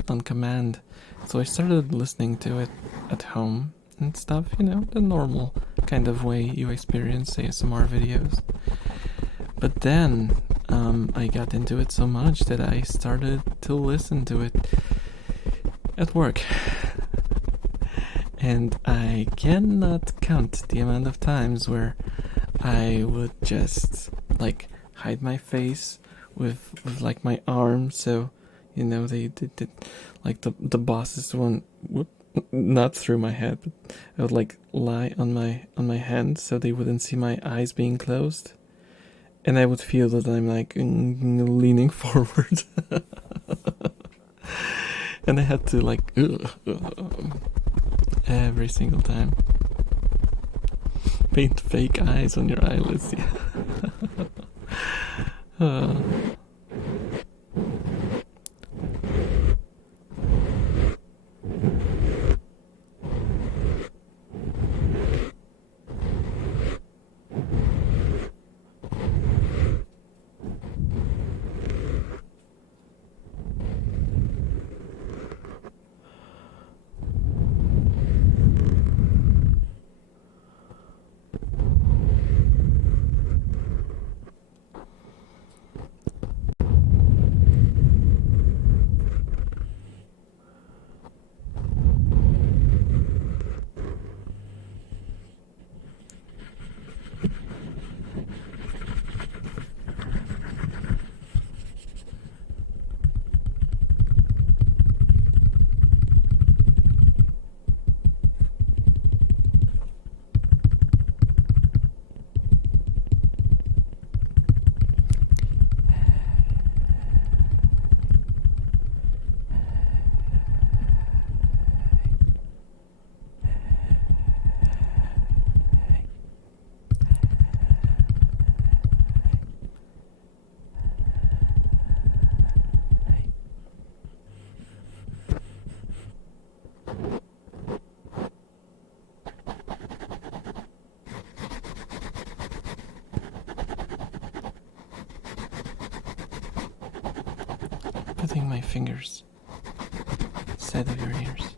on command. So I started listening to it at home and stuff, the normal kind of way you experience ASMR videos. But then I got into it so much that I started to listen to it at work. And I cannot count the amount of times where I would just hide my face with my arm, so they did the bosses one, not through my head, but I would lie on my hand so they wouldn't see my eyes being closed, and I would feel that I'm leaning forward. And I had to every single time paint fake eyes on your eyelids. Yeah. cutting my fingers instead of your ears.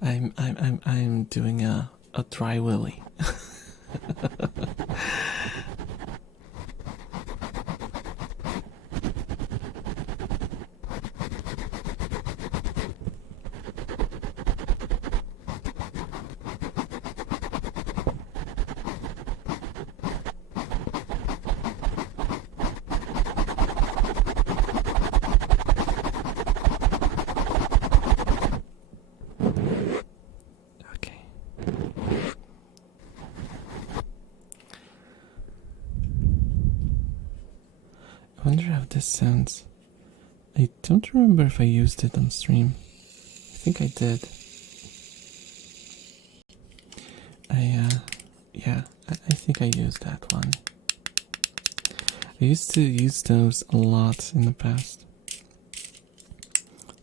I'm doing a dry willy. Okay. I wonder how this sounds. I don't remember if I used it on stream. I think I did. I think I used that one. I used to use those a lot in the past.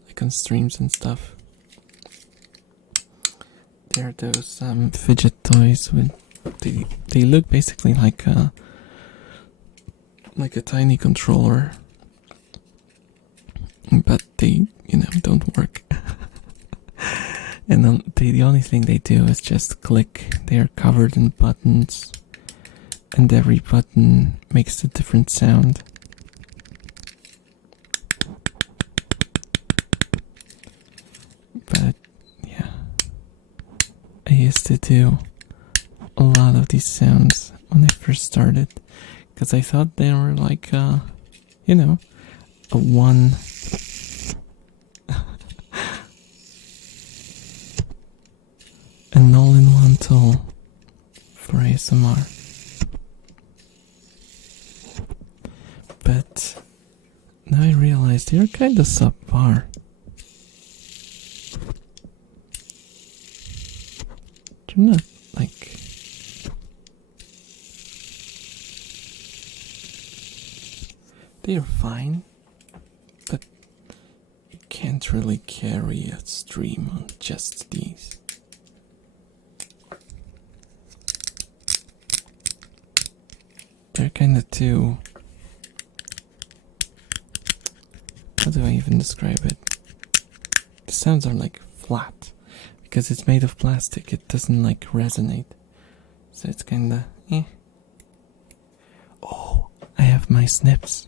Like on streams and stuff. They're those fidget toys with they look basically like a tiny controller, but they don't work. And the only thing they do is just click. They are covered in buttons, and every button makes a different sound. But yeah, I used to do a lot of these sounds when I first started, because I thought they were like, a one an all-in-one tool for ASMR. But now I realize they're kind of subpar. They're not like... They're fine, but you can't really carry a stream on just these. They're kind of too... How do I even describe it? The sounds are like flat. Because it's made of plastic, it doesn't like resonate. So it's kind of... eh. Oh, I have my snips.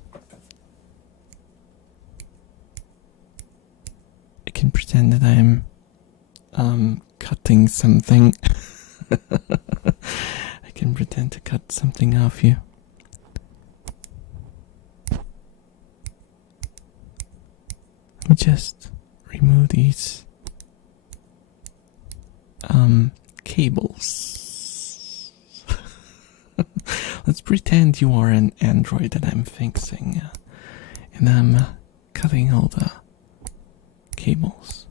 I can pretend that I'm cutting something. I can pretend to cut something off you. Let me just remove these cables. Let's pretend you are an android that I'm fixing, and I'm cutting all the cables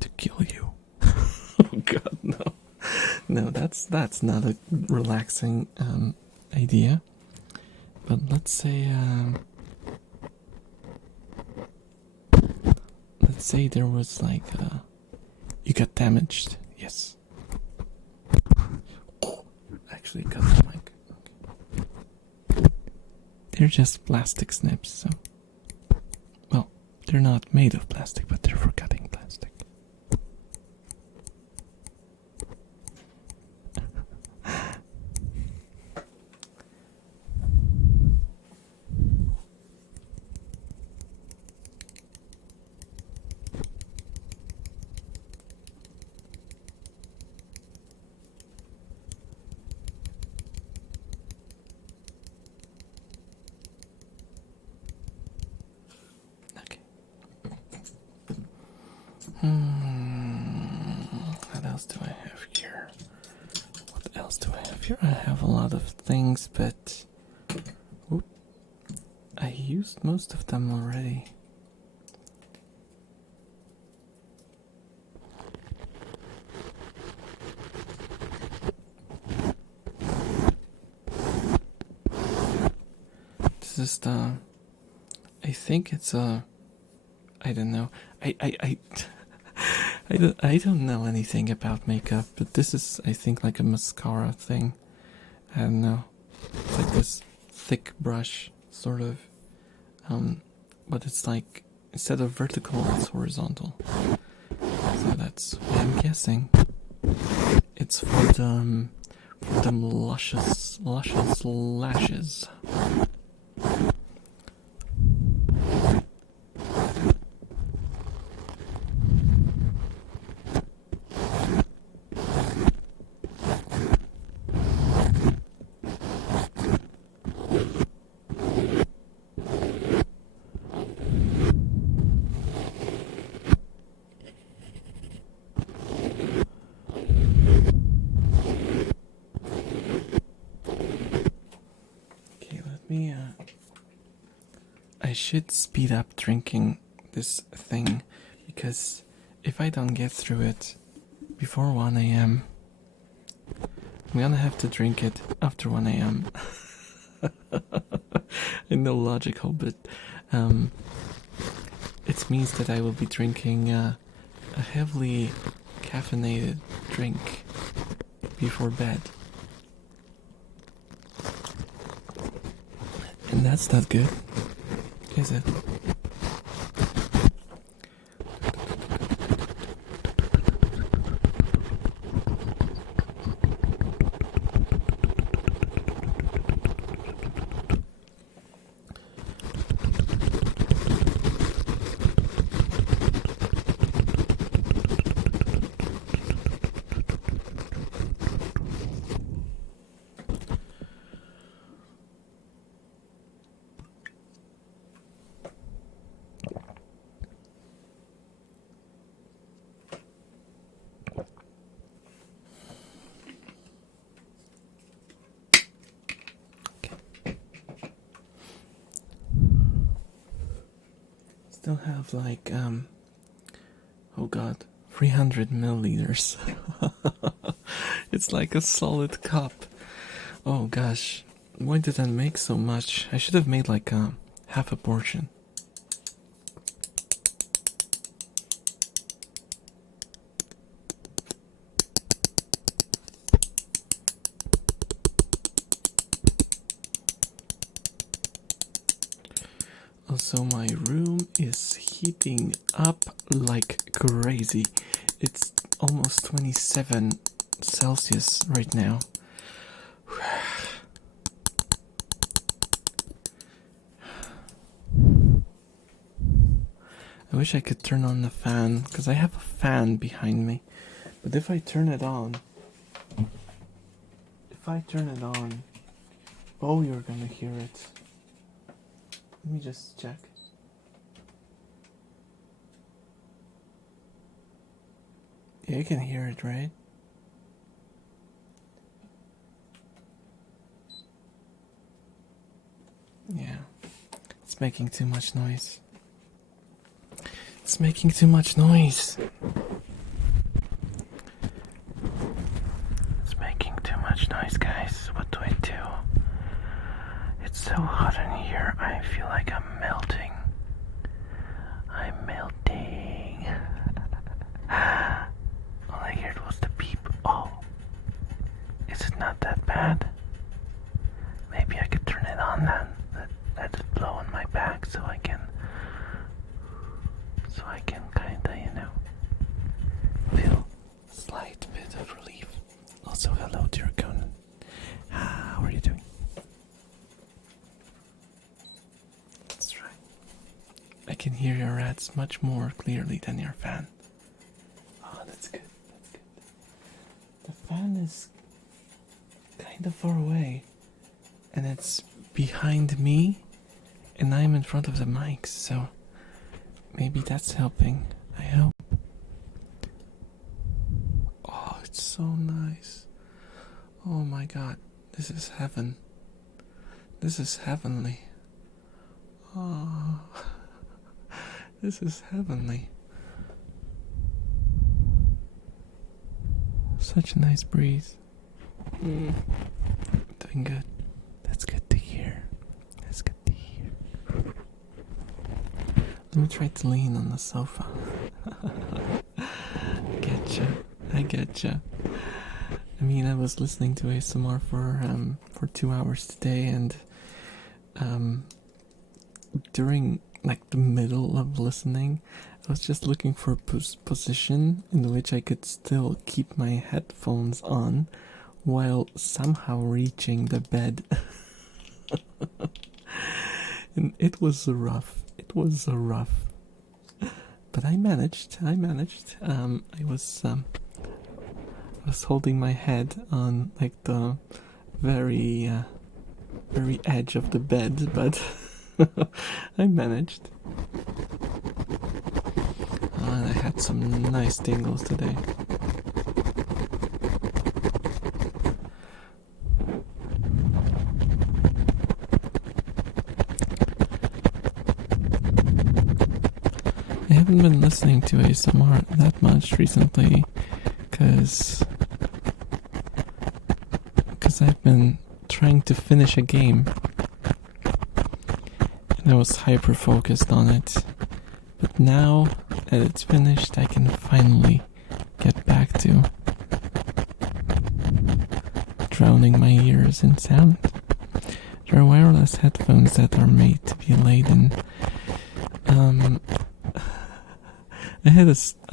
to kill you. Oh god, no. No, that's not a relaxing idea. But let's say there was like you got damaged. Yes. Actually cut the mic. They're just plastic snips, so well, they're not made of plastic, but they're for cutting plastic. What else do I have here? What else do I have here? I have a lot of things, but I used most of them already. This is the... I think it's a... I don't know. I don't know anything about makeup, but this is, I think, like a mascara thing. I don't know. It's like this thick brush, sort of. But it's like, instead of vertical, it's horizontal. So that's what I'm guessing. It's for them luscious lashes. I should speed up drinking this thing, because if I don't get through it before 1 a.m., I'm gonna have to drink it after 1 a.m. I know, logical, but it means that I will be drinking a heavily caffeinated drink before bed. And that's not good, is it? Still have like, oh god, 300 milliliters. It's like a solid cup. Oh gosh, why did I make so much? I should have made like half a portion. Also, my room is heating up like crazy. It's almost 27 Celsius right now. I wish I could turn on the fan, because I have a fan behind me. But if I turn it on, oh, you're gonna hear it. Let me just check. Yeah, you can hear it, right? Yeah. It's making too much noise. It's making too much noise. It's making too much noise, guys. What do I do? It's so hot in here, I feel like I'm melting. I'm melting. All I heard was the beep. Oh, is it not that bad? Maybe I could turn it on then. Let it blow on my back so I can kinda, feel a slight bit of relief. Also, hello, dear Conan. How are you doing? That's right. I can hear your rats much more clearly than your fan. Oh, that's good. That's good. The fan is kind of far away, and it's behind me, and I'm in front of the mics, so maybe that's helping. I hope. Oh, it's so nice. Oh my god, this is heaven. This is heavenly. Oh, this is heavenly. Such a nice breeze. Doing good. That's good to hear. That's good to hear. Let me try to lean on the sofa. I getcha. I mean, I was listening to ASMR for 2 hours today, and during like the middle of listening, I was just looking for a position in which I could still keep my headphones on while somehow reaching the bed. And it was rough. It was rough. But I managed. I was holding my head on like the very edge of the bed, but I managed. And I had some nice tingles today. I haven't been listening to ASMR that much recently because I've been trying to finish a game and I was hyper focused on it. But now that it's finished, I can finally get back to drowning my ears in sound. There are wireless headphones that are made to be laid in. I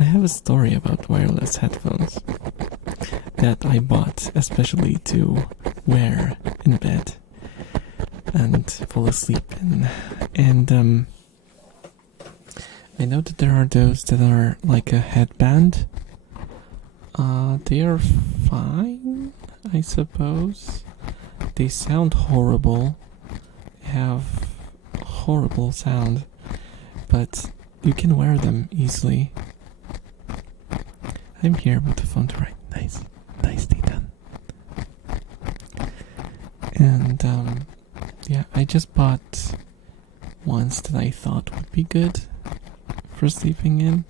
have a story about wireless headphones that I bought especially to wear in bed and fall asleep in. And I know that there are those that are like a headband. They are fine, I suppose. They sound horrible. They have horrible sound, but you can wear them easily. I'm here with the phone to write. Nicely done. And yeah, I just bought ones that I thought would be good for sleeping in.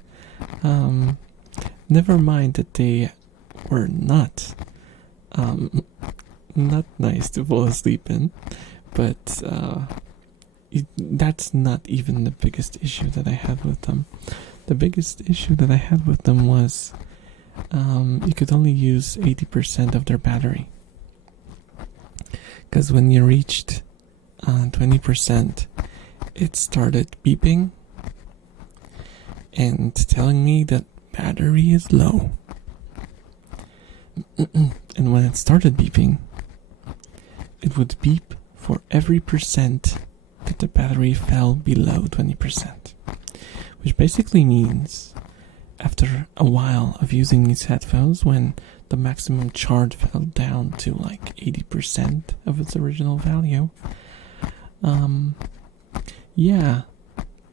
Never mind that they were not nice to fall asleep in, but that's not even the biggest issue that I had with them. The biggest issue that I had with them was you could only use 80% of their battery. Because when you reached 20%, it started beeping and telling me that battery is low. And when it started beeping, it would beep for every percent that the battery fell below 20%. Which basically means after a while of using these headphones, when the maximum charge fell down to like 80% of its original value, yeah,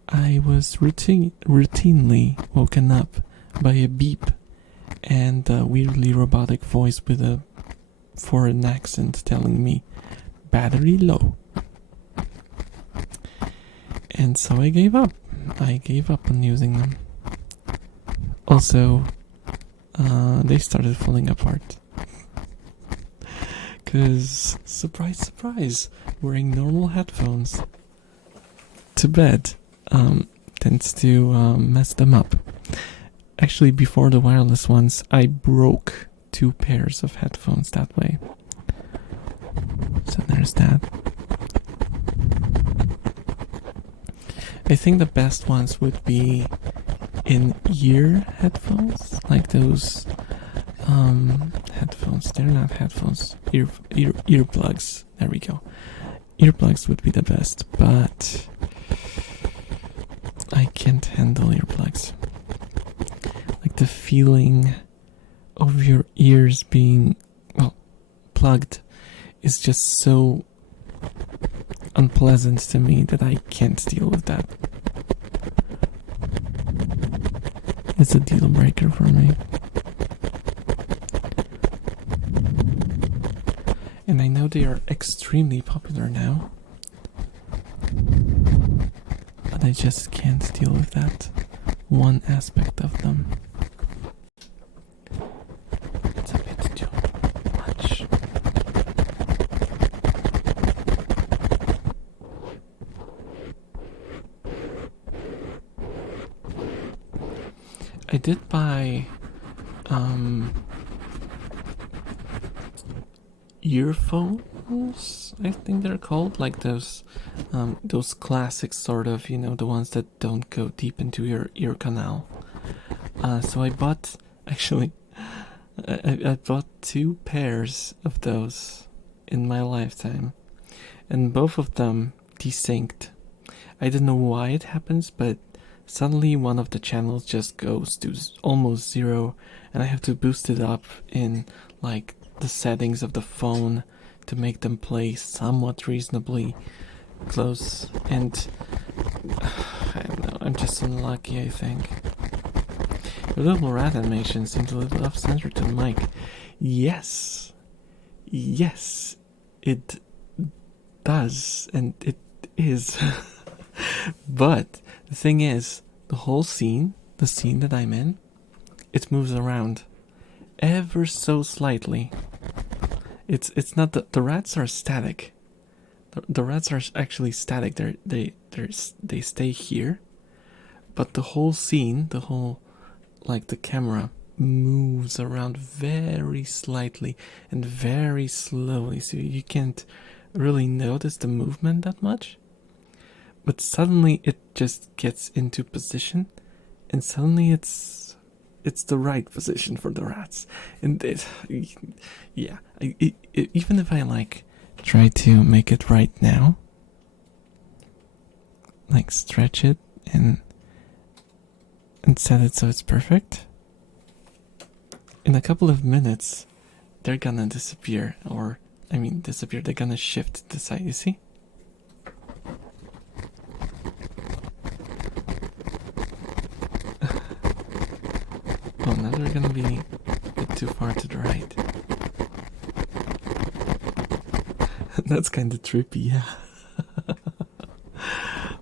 I was routinely woken up by a beep and a weirdly robotic voice with a foreign accent telling me battery low. And so I gave up. I gave up on using them. Also, they started falling apart. Cause, surprise, surprise, wearing normal headphones to bed tends to mess them up. Actually, before the wireless ones, I broke 2 pairs of headphones that way. So there's that. I think the best ones would be in-ear headphones, like those headphones. They're not headphones. Earplugs. There we go. Earplugs would be the best, but I can't handle earplugs. Like the feeling of your ears being, well, plugged is just so unpleasant to me that I can't deal with that. It's a deal breaker for me. And I know they are extremely popular now, but I just can't deal with that one aspect of them. It's a bit too much. I did buy nibbles, I think they're called, like those classic sort of, the ones that don't go deep into your ear canal. So I bought, actually, I bought 2 pairs of those in my lifetime, and both of them desynced. I don't know why it happens, but suddenly one of the channels just goes to almost 0, and I have to boost it up in like the settings of the phone to make them play somewhat reasonably close. And I don't know, I'm just unlucky, I think. The little rat animation seems a little off-center to the mic. Yes, it does, and it is. But the thing is, the whole scene, the scene that I'm in, it moves around ever so slightly. It's not the rats are static. The rats are actually static. They stay here, but the whole scene, like the camera moves around very slightly and very slowly, so you can't really notice the movement that much. But suddenly it just gets into position, and suddenly it's the right position for the rats. And even if I like try to make it right now, like stretch it and set it so it's perfect, in a couple of minutes they're gonna disappear, they're gonna shift to the side, you see? Oh, now they're gonna be a bit too far to the right. That's kinda trippy, yeah.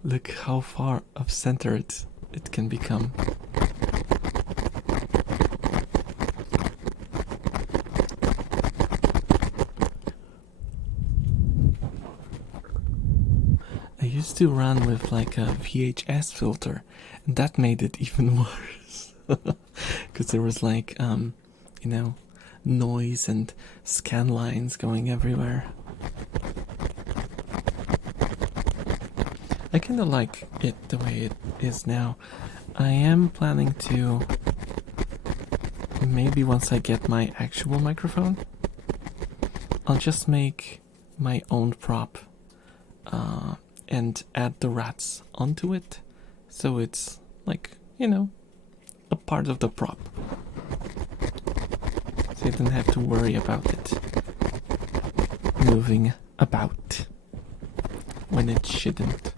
Look how far off-center it can become. I used to run with like a VHS filter, and that made it even worse. Because there was like, noise and scan lines going everywhere. I kind of like it the way it is now. I am planning to, maybe once I get my actual microphone, I'll just make my own prop and add the rats onto it, so it's like, a part of the prop. So you don't have to worry about it moving about when it shouldn't.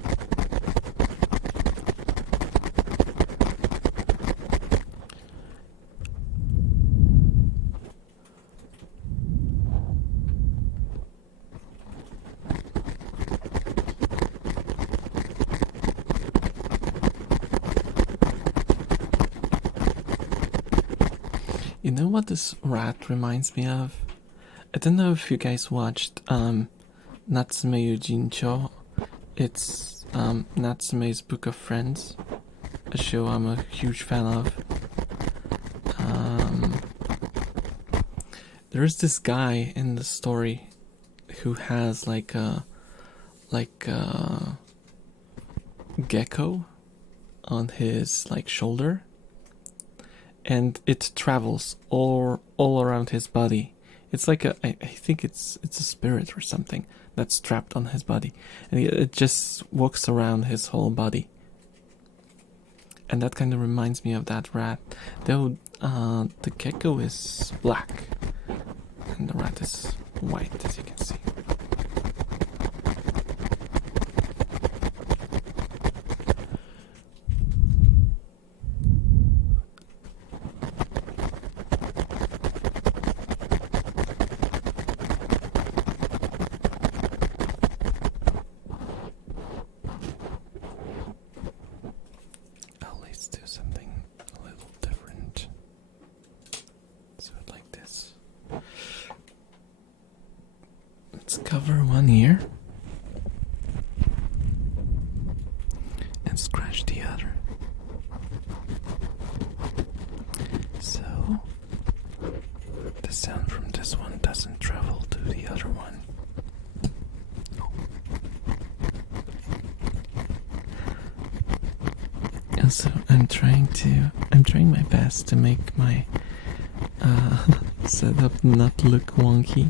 You know what this rat reminds me of? I don't know if you guys watched Natsume Yujincho. It's Natsume's Book of Friends, a show I'm a huge fan of. There's this guy in the story who has like a gecko on his like shoulder, and it travels all around his body. It's like I think it's a spirit or something that's trapped on his body, and it just walks around his whole body. And that kind of reminds me of that rat, though the gecko is black and the rat is white, as you can see. Let's do something a little different. So like this. Let's cover one ear and scratch the other. So the sound from this one doesn't travel to the other one. I'm trying my best to make my setup not look wonky,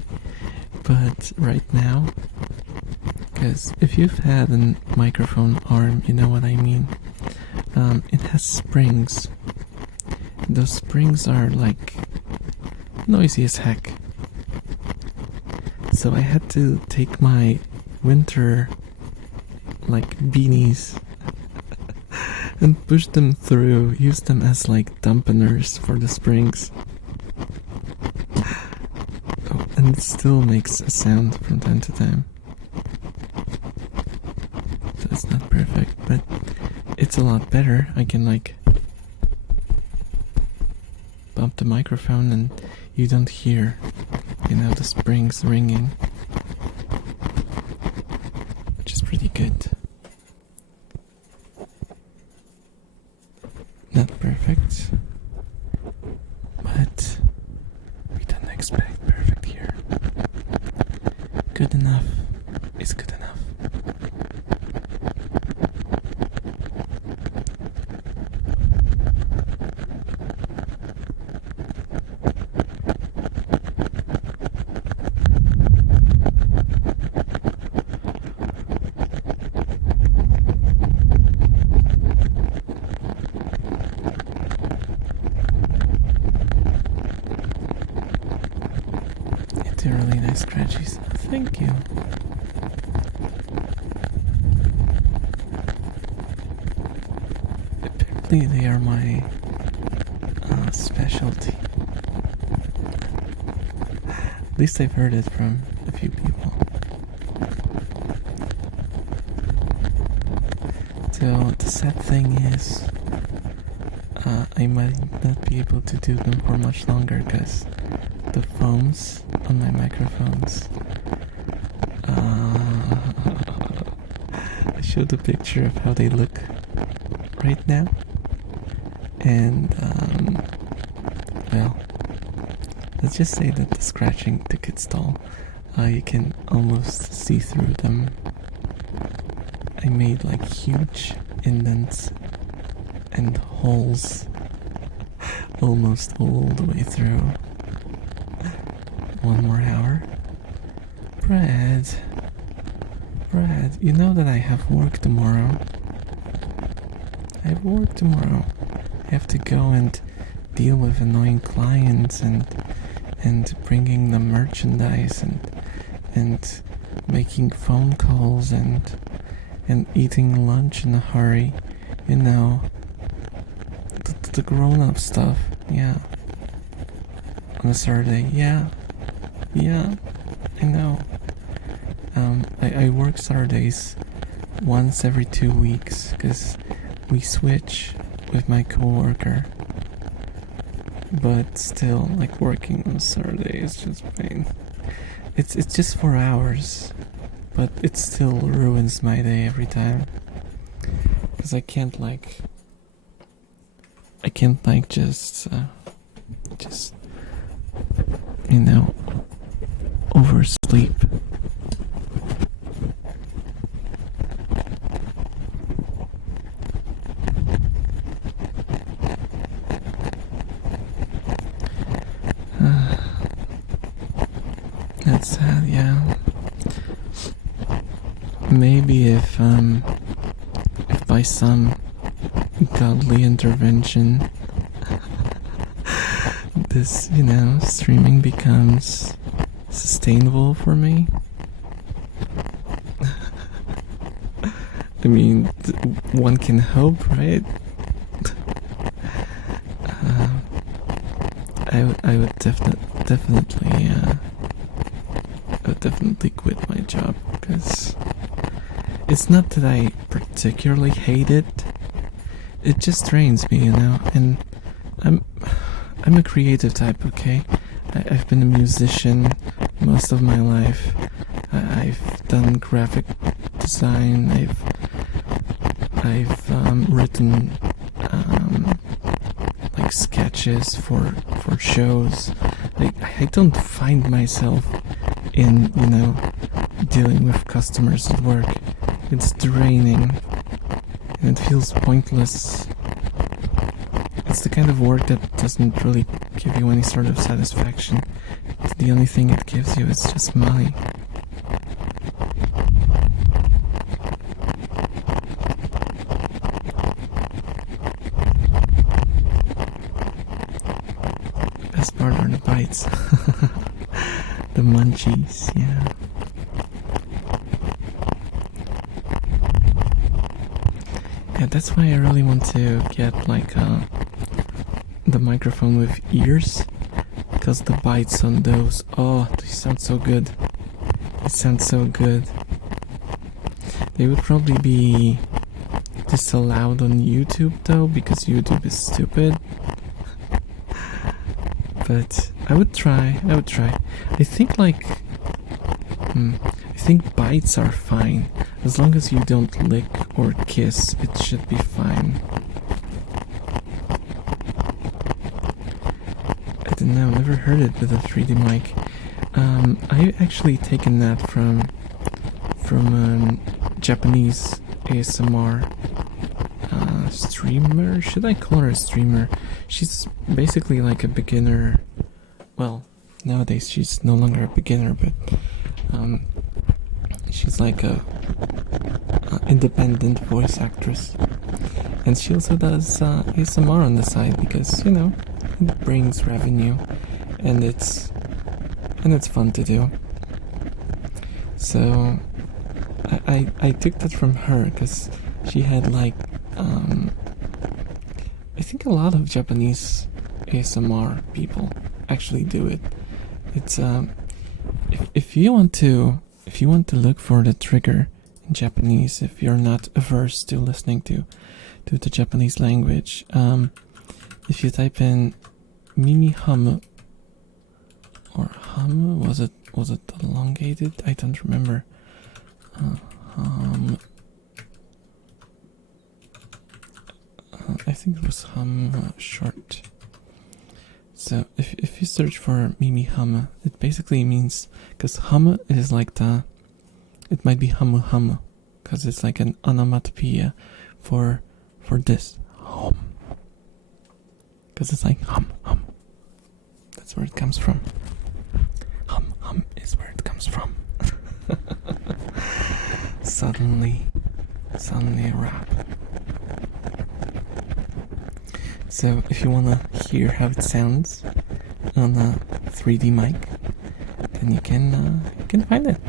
but right now, because if you've had a microphone arm, you know what I mean. It has springs. Those springs are like noisy as heck. So I had to take my winter like beanies and push them through, use them as like dampeners for the springs. Oh, and it still makes a sound from time to time. So it's not perfect, but it's a lot better. I can like bump the microphone and you don't hear, the springs ringing, which is pretty good. Not perfect, but we don't expect perfect here. Good enough is good enough. Really nice scratchies. Thank you. Apparently they are my specialty. At least I've heard it from a few people. So the sad thing is I might not be able to do them for much longer because the foams on my microphones. I showed a picture of how they look right now, and well, let's just say that the scratching took its toll. You can almost see through them. I made like huge indents and holes almost all the way through. One more hour? Brad, you know that I have work tomorrow. I have work tomorrow. I have to go and deal with annoying clients and bringing them merchandise and making phone calls and eating lunch in a hurry. The grown-up stuff. Yeah. On a Saturday. Yeah, I know. I work Saturdays once every 2 weeks because we switch with my coworker. But still, like working on Saturday is just pain. It's just 4 hours, but it still ruins my day every time. Because I can't just oversleep. That's sad, yeah. Maybe if by some godly intervention this, streaming becomes sustainable for me. I mean, one can hope, right? I would definitely quit my job because it's not that I particularly hate it. It just drains me, and I'm a creative type, okay? I've been a musician most of my life. I've done graphic design. I've written like sketches for shows. I don't find myself in dealing with customers at work. It's draining and it feels pointless. it's the kind of work that doesn't really give you any sort of satisfaction. The only thing it gives you is just money. Best part are the bites. The munchies, yeah. Yeah, that's why I really want to get like the microphone with ears, because the bites on those, oh, they sound so good. It sounds so good. They would probably be disallowed on YouTube though, because YouTube is stupid. But I would try. I think like, I think bites are fine. As long as you don't lick or kiss, it should be fine. I don't know, never heard it with a 3D mic. I actually taken that from Japanese ASMR streamer. Should I call her a streamer? She's basically like a beginner. Well, nowadays she's no longer a beginner, but she's like a independent voice actress, and she also does ASMR on the side because, you know, it brings revenue, and it's fun to do. So I took that from her because she had like I think a lot of Japanese ASMR people actually do it. It's if you want to look for the trigger in Japanese, if you're not averse to listening to the Japanese language, if you type in Mimi Hamu or Hamu, was it elongated? I don't remember. I think it was Hum short. So if you search for Mimi Hum, it basically means, because Hum is like it might be Hamu Hamu, because it's like an onomatopoeia for this. Hum. Because it's like hum hum. That's where it comes from. Hum hum is where it comes from. Suddenly a rap. So if you wanna hear how it sounds on a 3D mic, then you can find it.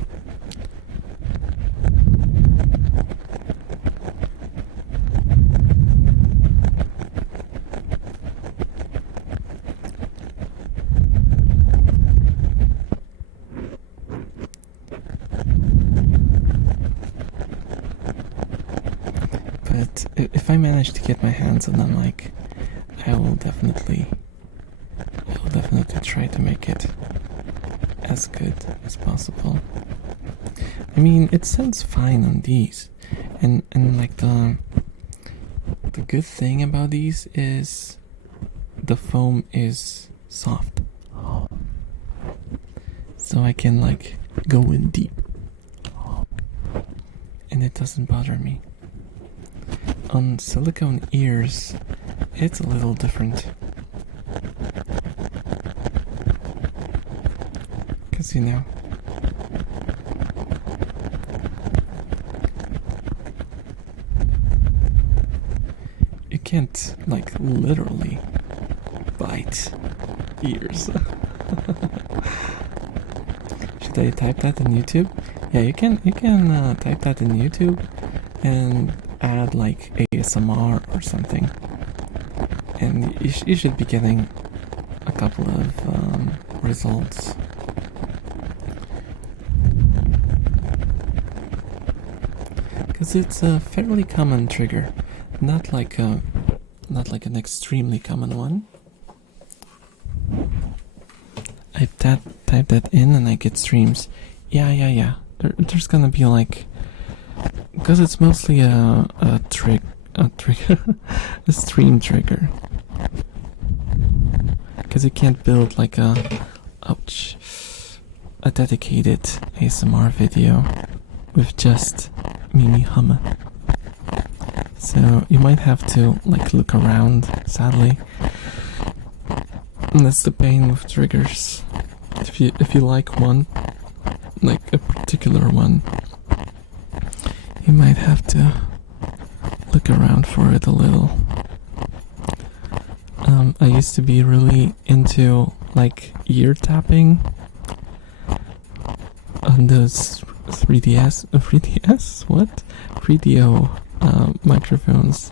But if I manage to get my hands on that mic, I will definitely try to make it as good as possible. I mean, it sounds fine on these, and like the good thing about these is the foam is soft, so I can like go in deep, and it doesn't bother me. On silicone ears, it's a little different. Because, you know, you can't, like, literally bite ears. Should I type that in YouTube? Yeah, you can type that in YouTube and add like ASMR or something, and you should be getting a couple of results. Because it's a fairly common trigger, not like an extremely common one. I type that in and I get streams. Yeah. There's gonna be like, because it's mostly a stream trigger. Because you can't build like a dedicated ASMR video with just Mimi Hum. So you might have to like look around, sadly, And that's the pain with triggers. If you like one, like a particular one, you might have to look around for it a little. I used to be really into like ear tapping on those 3DO microphones.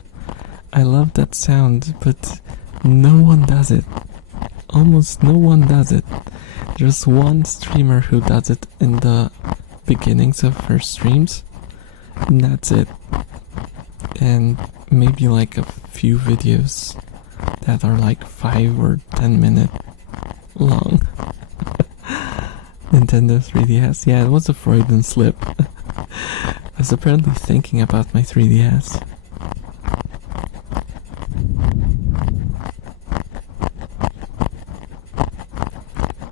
I love that sound, but no one does it. Almost no one does it. There's one streamer who does it in the beginnings of her streams, and that's it. And maybe like a few videos that are like 5 or 10 minute long. Nintendo 3DS. Yeah, it was a Freudian slip. I was apparently thinking about my 3DS.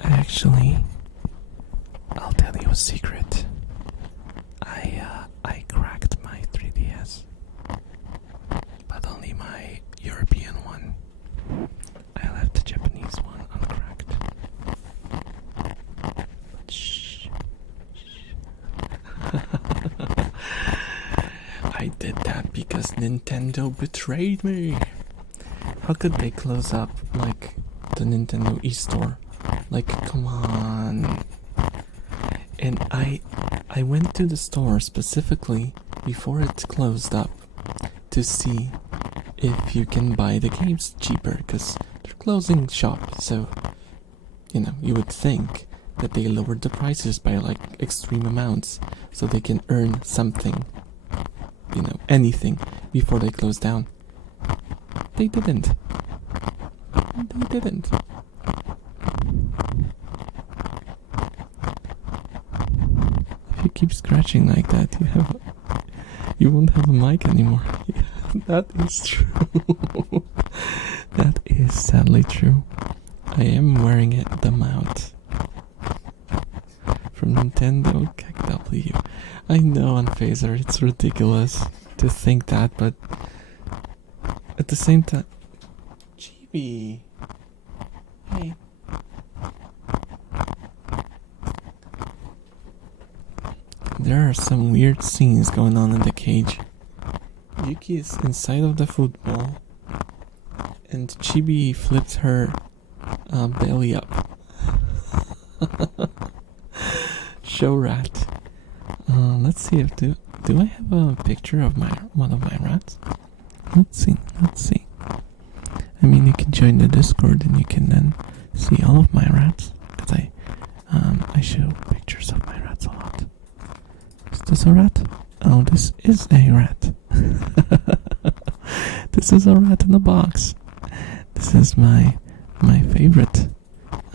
Actually, I'll tell you a secret. I cracked my 3DS, but only my European one. I left the Japanese one uncracked. But shh. I did that because Nintendo betrayed me. How could they close up like the Nintendo eStore? Like, come on. And I went to the store specifically before it closed up to see if you can buy the games cheaper, because they're closing shop. So, you would think that they lowered the prices by like extreme amounts so they can earn something, anything before they close down. They didn't. They didn't. If you keep scratching like that, you won't have a mic anymore. Yeah, that is true. That is sadly true. I am wearing the mount from Nintendo KW. I know on Phaser it's ridiculous to think that, but at the same time, Chibi, hey. There are some weird scenes going on in the cage. Yuki is inside of the football, and Chibi flips her belly up. Show rat. Let's see if do I have a picture of one of my rats? Let's see. I mean, you can join the Discord and you can then see all of my rats, because I show pictures of my rats a lot. Is this a rat? Oh, this is a rat. This is a rat in a box. This is my favorite,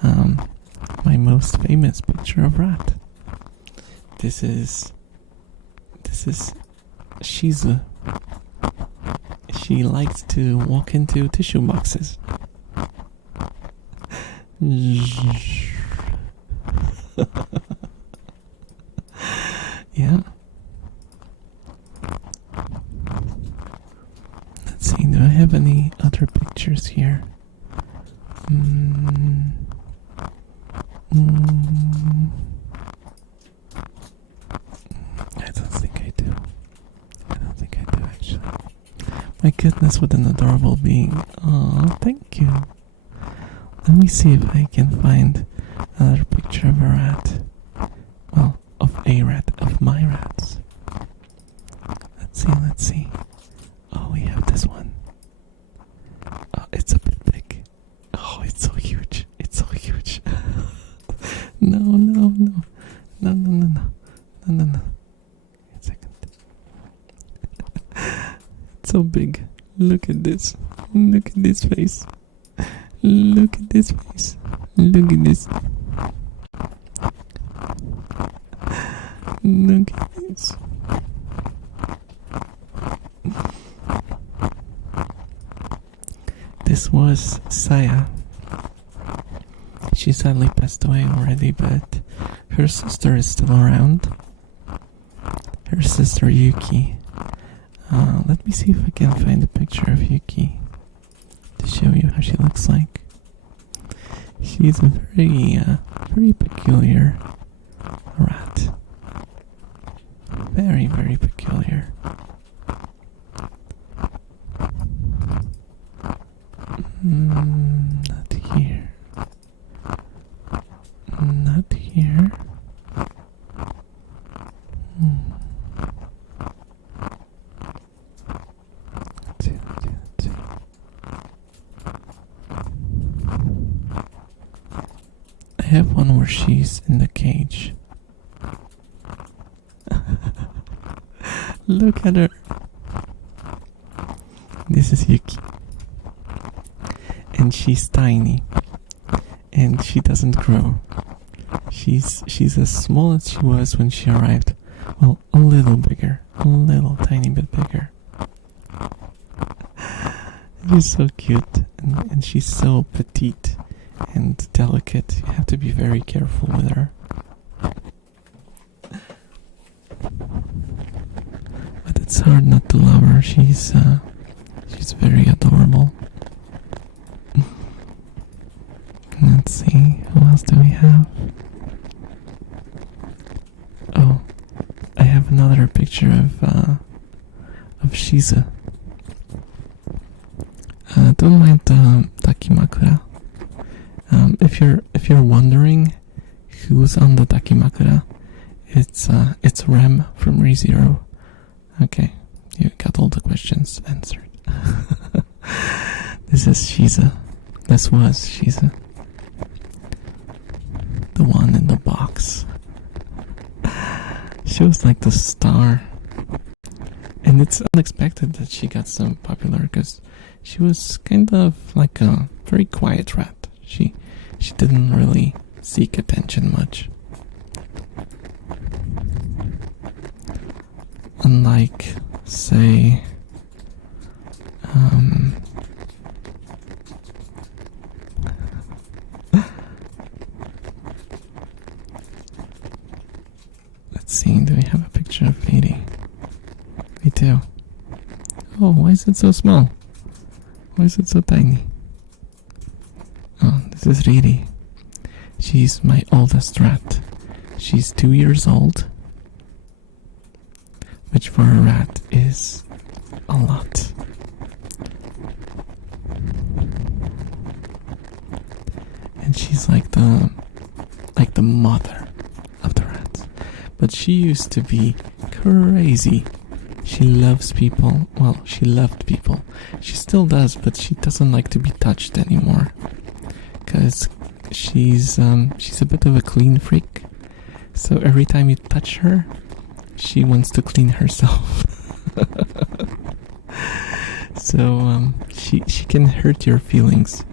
my most famous picture of rat. This is Shizu. She likes to walk into tissue boxes. Yeah. Let's see, do I have any other pictures here? I don't think I do actually. My goodness, what an adorable being. Oh, thank you. Let me see if I can find another picture of a rat. Well, of a rat, of my rats. Let's see. Oh, we have this one. Oh, it's a bit big. Oh, it's so huge. No. Wait a second. It's so big. Look at this. Look at this face. Look at this face. Look at this. Look at this. This was Saya. She sadly passed away already, but her sister is still around. Her sister Yuki. Let me see if I can find a picture of Yuki to show you how she looks like. She's a very peculiar rat. Very, very peculiar. Not here. Not here. Let's see. I have one where she's in the cage. Look at her. This is Yuki. And she's tiny. And she doesn't grow. She's as small as she was when she arrived. Well, a little bigger. A little tiny bit bigger. She's so cute. And she's so petite and delicate. You have to be very careful with her. But it's hard not to love her. She's very adorable. Let's see, who else do we have? Oh, I have another picture of Shiza. Don't mind the takimakura. If you're wondering who's on the takimakura, it's Rem from ReZero. Okay, you got all the questions answered. This is Shiza. This was Shiza. The one in the box. She was like the star. And it's unexpected that she got so popular because she was kind of like a very quiet rat. She didn't really seek attention much. Unlike, say, let's see, do we have a picture of Lady? We do. Oh, why is it so small? Why is it so tiny? Oh, this is Riri. She's my oldest rat. She's 2 years old, which for a rat is a lot. And she's like the mother of the rats. But she used to be crazy. She loves people. Well, she loved people. She still does, but she doesn't like to be touched anymore. Because she's a bit of a clean freak. So every time you touch her, she wants to clean herself. So she can hurt your feelings.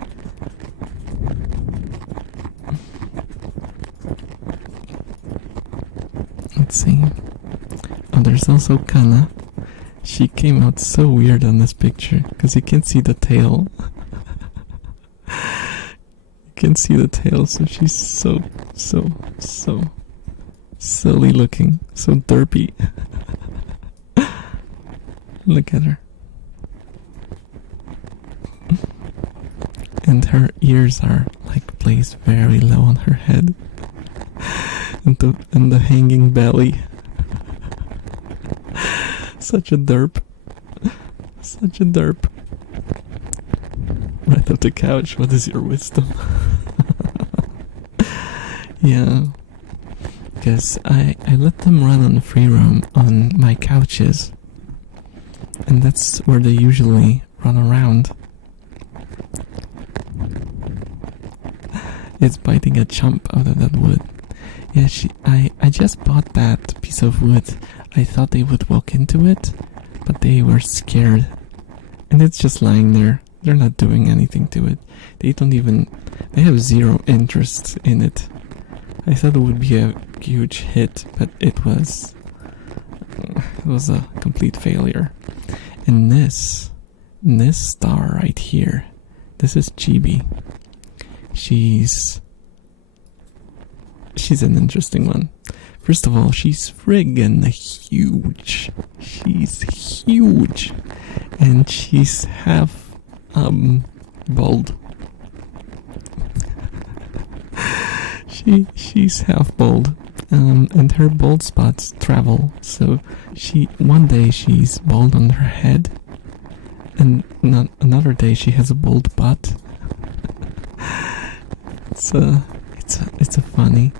Let's see. Oh, there's also Kana. She came out so weird on this picture because you can see the tail. You can see the tail, so she's so silly looking, so derpy. Look at her. And her ears are like placed very low on her head. And the hanging belly. Such a derp. Such a derp. Right off the couch, what is your wisdom? Yeah. Because I let them run on free roam on my couches. And that's where they usually run around. It's biting a chunk out of that wood. Yeah, I just bought that piece of wood. I thought they would walk into it, but they were scared. And it's just lying there. They're not doing anything to it. They have zero interest in it. I thought it would be a huge hit, but it was a complete failure. And this star right here, this is Chibi. She's an interesting one. First of all, she's friggin' huge. She's huge. And she's half bald. she's half bald, and her bald spots travel. So one day she's bald on her head, and another day she has a bald butt. So it's a funny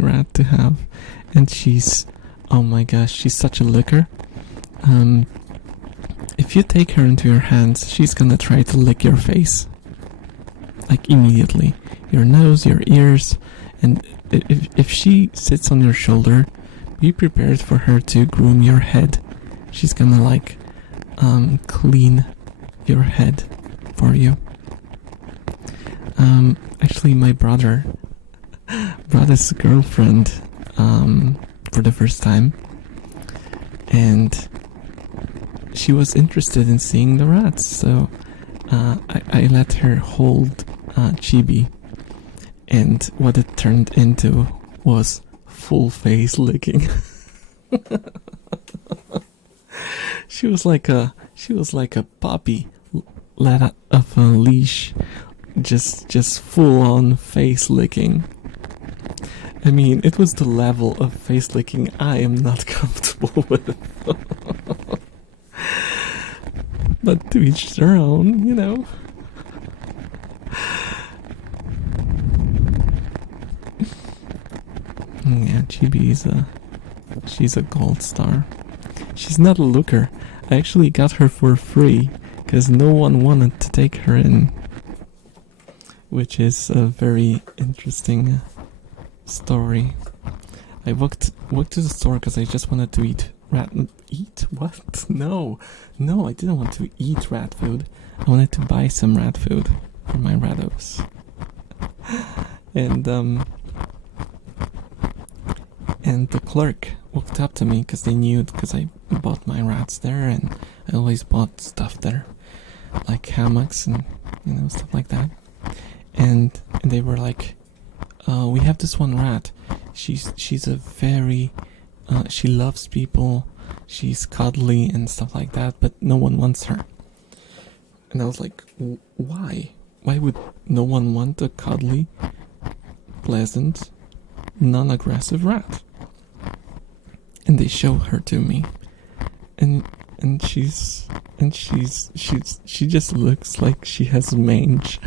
rat to have, and she's, oh my gosh, she's such a licker. If you take her into your hands, she's gonna try to lick your face, like immediately, your nose, your ears, and if she sits on your shoulder, be prepared for her to groom your head. She's gonna like clean your head for you. Actually, my brother brought his girlfriend for the first time, and she was interested in seeing the rats, so I let her hold Chibi, and what it turned into was full face licking. She was like a puppy let out of a leash, just full on face licking. I mean, it was the level of face licking I am not comfortable with. But to each their own, you know. Yeah, Chibi she's a gold star. She's not a looker. I actually got her for free because no one wanted to take her in, which is a very interesting story. I walked to the store because I just wanted to eat what? No, I didn't want to eat rat food. I wanted to buy some rat food for my ratos. And the clerk walked up to me because they knew, because I bought my rats there, and I always bought stuff there, like hammocks and stuff like that. And they were like, we have this one rat. She's a very she loves people. She's cuddly and stuff like that, but no one wants her. And I was like, why? Why would no one want a cuddly, pleasant, non-aggressive rat? And they show her to me, and she just looks like she has mange.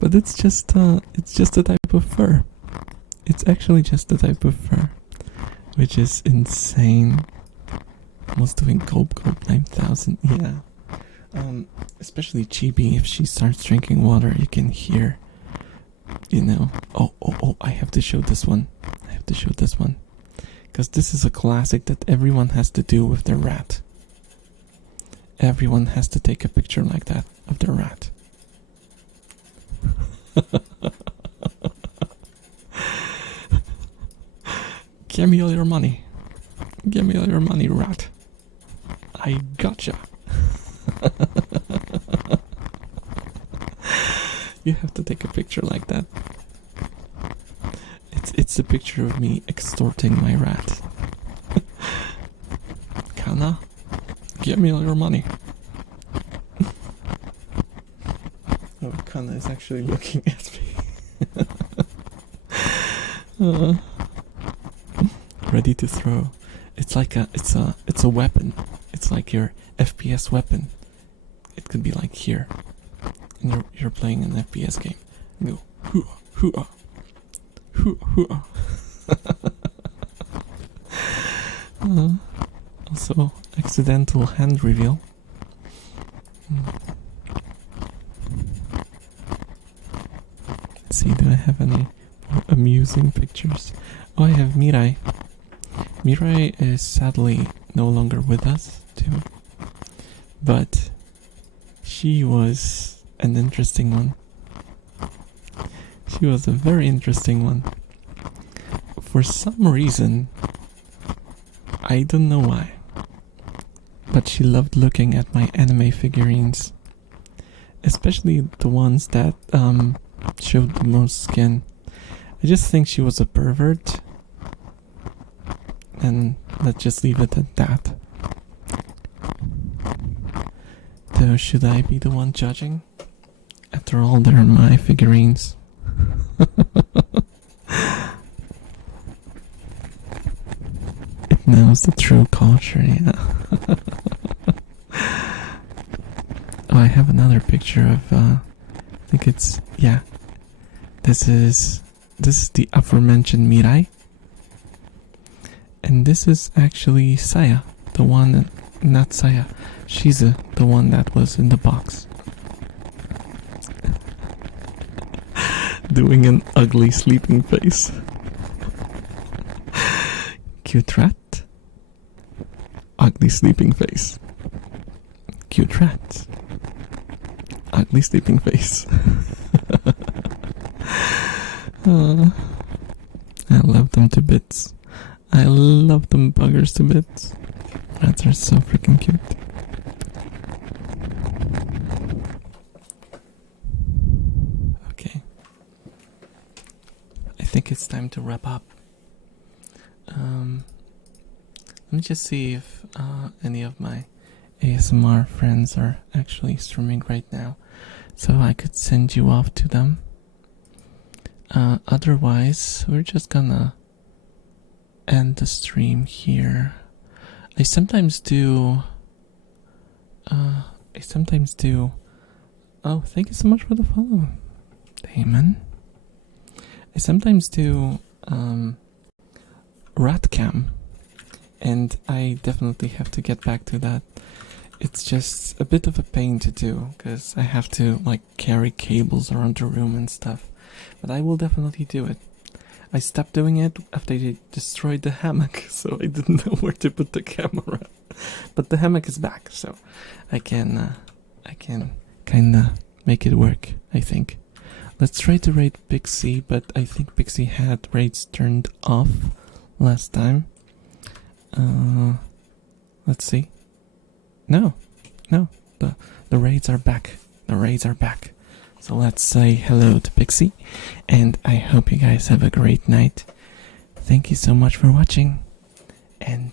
But it's just a type of fur. It's actually just a type of fur, which is insane. Almost doing gulp 9000. Yeah. Especially Chibi, if she starts drinking water, you can hear. Oh! I have to show this one. Because this is a classic that everyone has to do with their rat. Everyone has to take a picture like that of their rat. Give me all your money. Give me all your money, rat. I gotcha. You have to take a picture like that. It's a picture of me extorting my rat. Kana, give me all your money. Oh, Kana is actually looking at me. Ready to throw. It's like it's a weapon. It's like your FPS weapon. It could be like here, and you're playing an FPS game. You go hoo-ah, hoo-ah. Also, accidental hand reveal. Let's see, do I have any more amusing pictures? Oh, I have Mirai. Mirai is sadly no longer with us, too. But she was an interesting one. She was a very interesting one. For some reason, I don't know why, but she loved looking at my anime figurines, especially the ones that showed the most skin. I just think she was a pervert, and let's just leave it at that. So should I be the one judging? After all, they're my figurines. It knows the true culture, yeah. Oh, I have another picture of, I think it's, yeah. This is the aforementioned Mirai. And this is actually Saya, the one that, not Saya, Shizu, the one that was in the box. Doing an ugly sleeping face. Cute rat. Ugly sleeping face. Cute rat. Ugly sleeping face. I love them to bits. I love them buggers to bits. Rats are so freaking cute. Okay. I think it's time to wrap up. Let me just see if any of my ASMR friends are actually streaming right now, so I could send you off to them. Otherwise, we're just gonna end the stream here. I sometimes do. Oh, thank you so much for the follow, Damon. I sometimes do rat cam, and I definitely have to get back to that. It's just a bit of a pain to do because I have to like carry cables around the room and stuff. But I will definitely do it. I stopped doing it after they destroyed the hammock, so I didn't know where to put the camera. But the hammock is back, so I can kinda make it work, I think. Let's try to raid Pixie, but I think Pixie had raids turned off last time. Let's see. No, the raids are back. The raids are back. So let's say hello to Pixie, and I hope you guys have a great night. Thank you so much for watching, and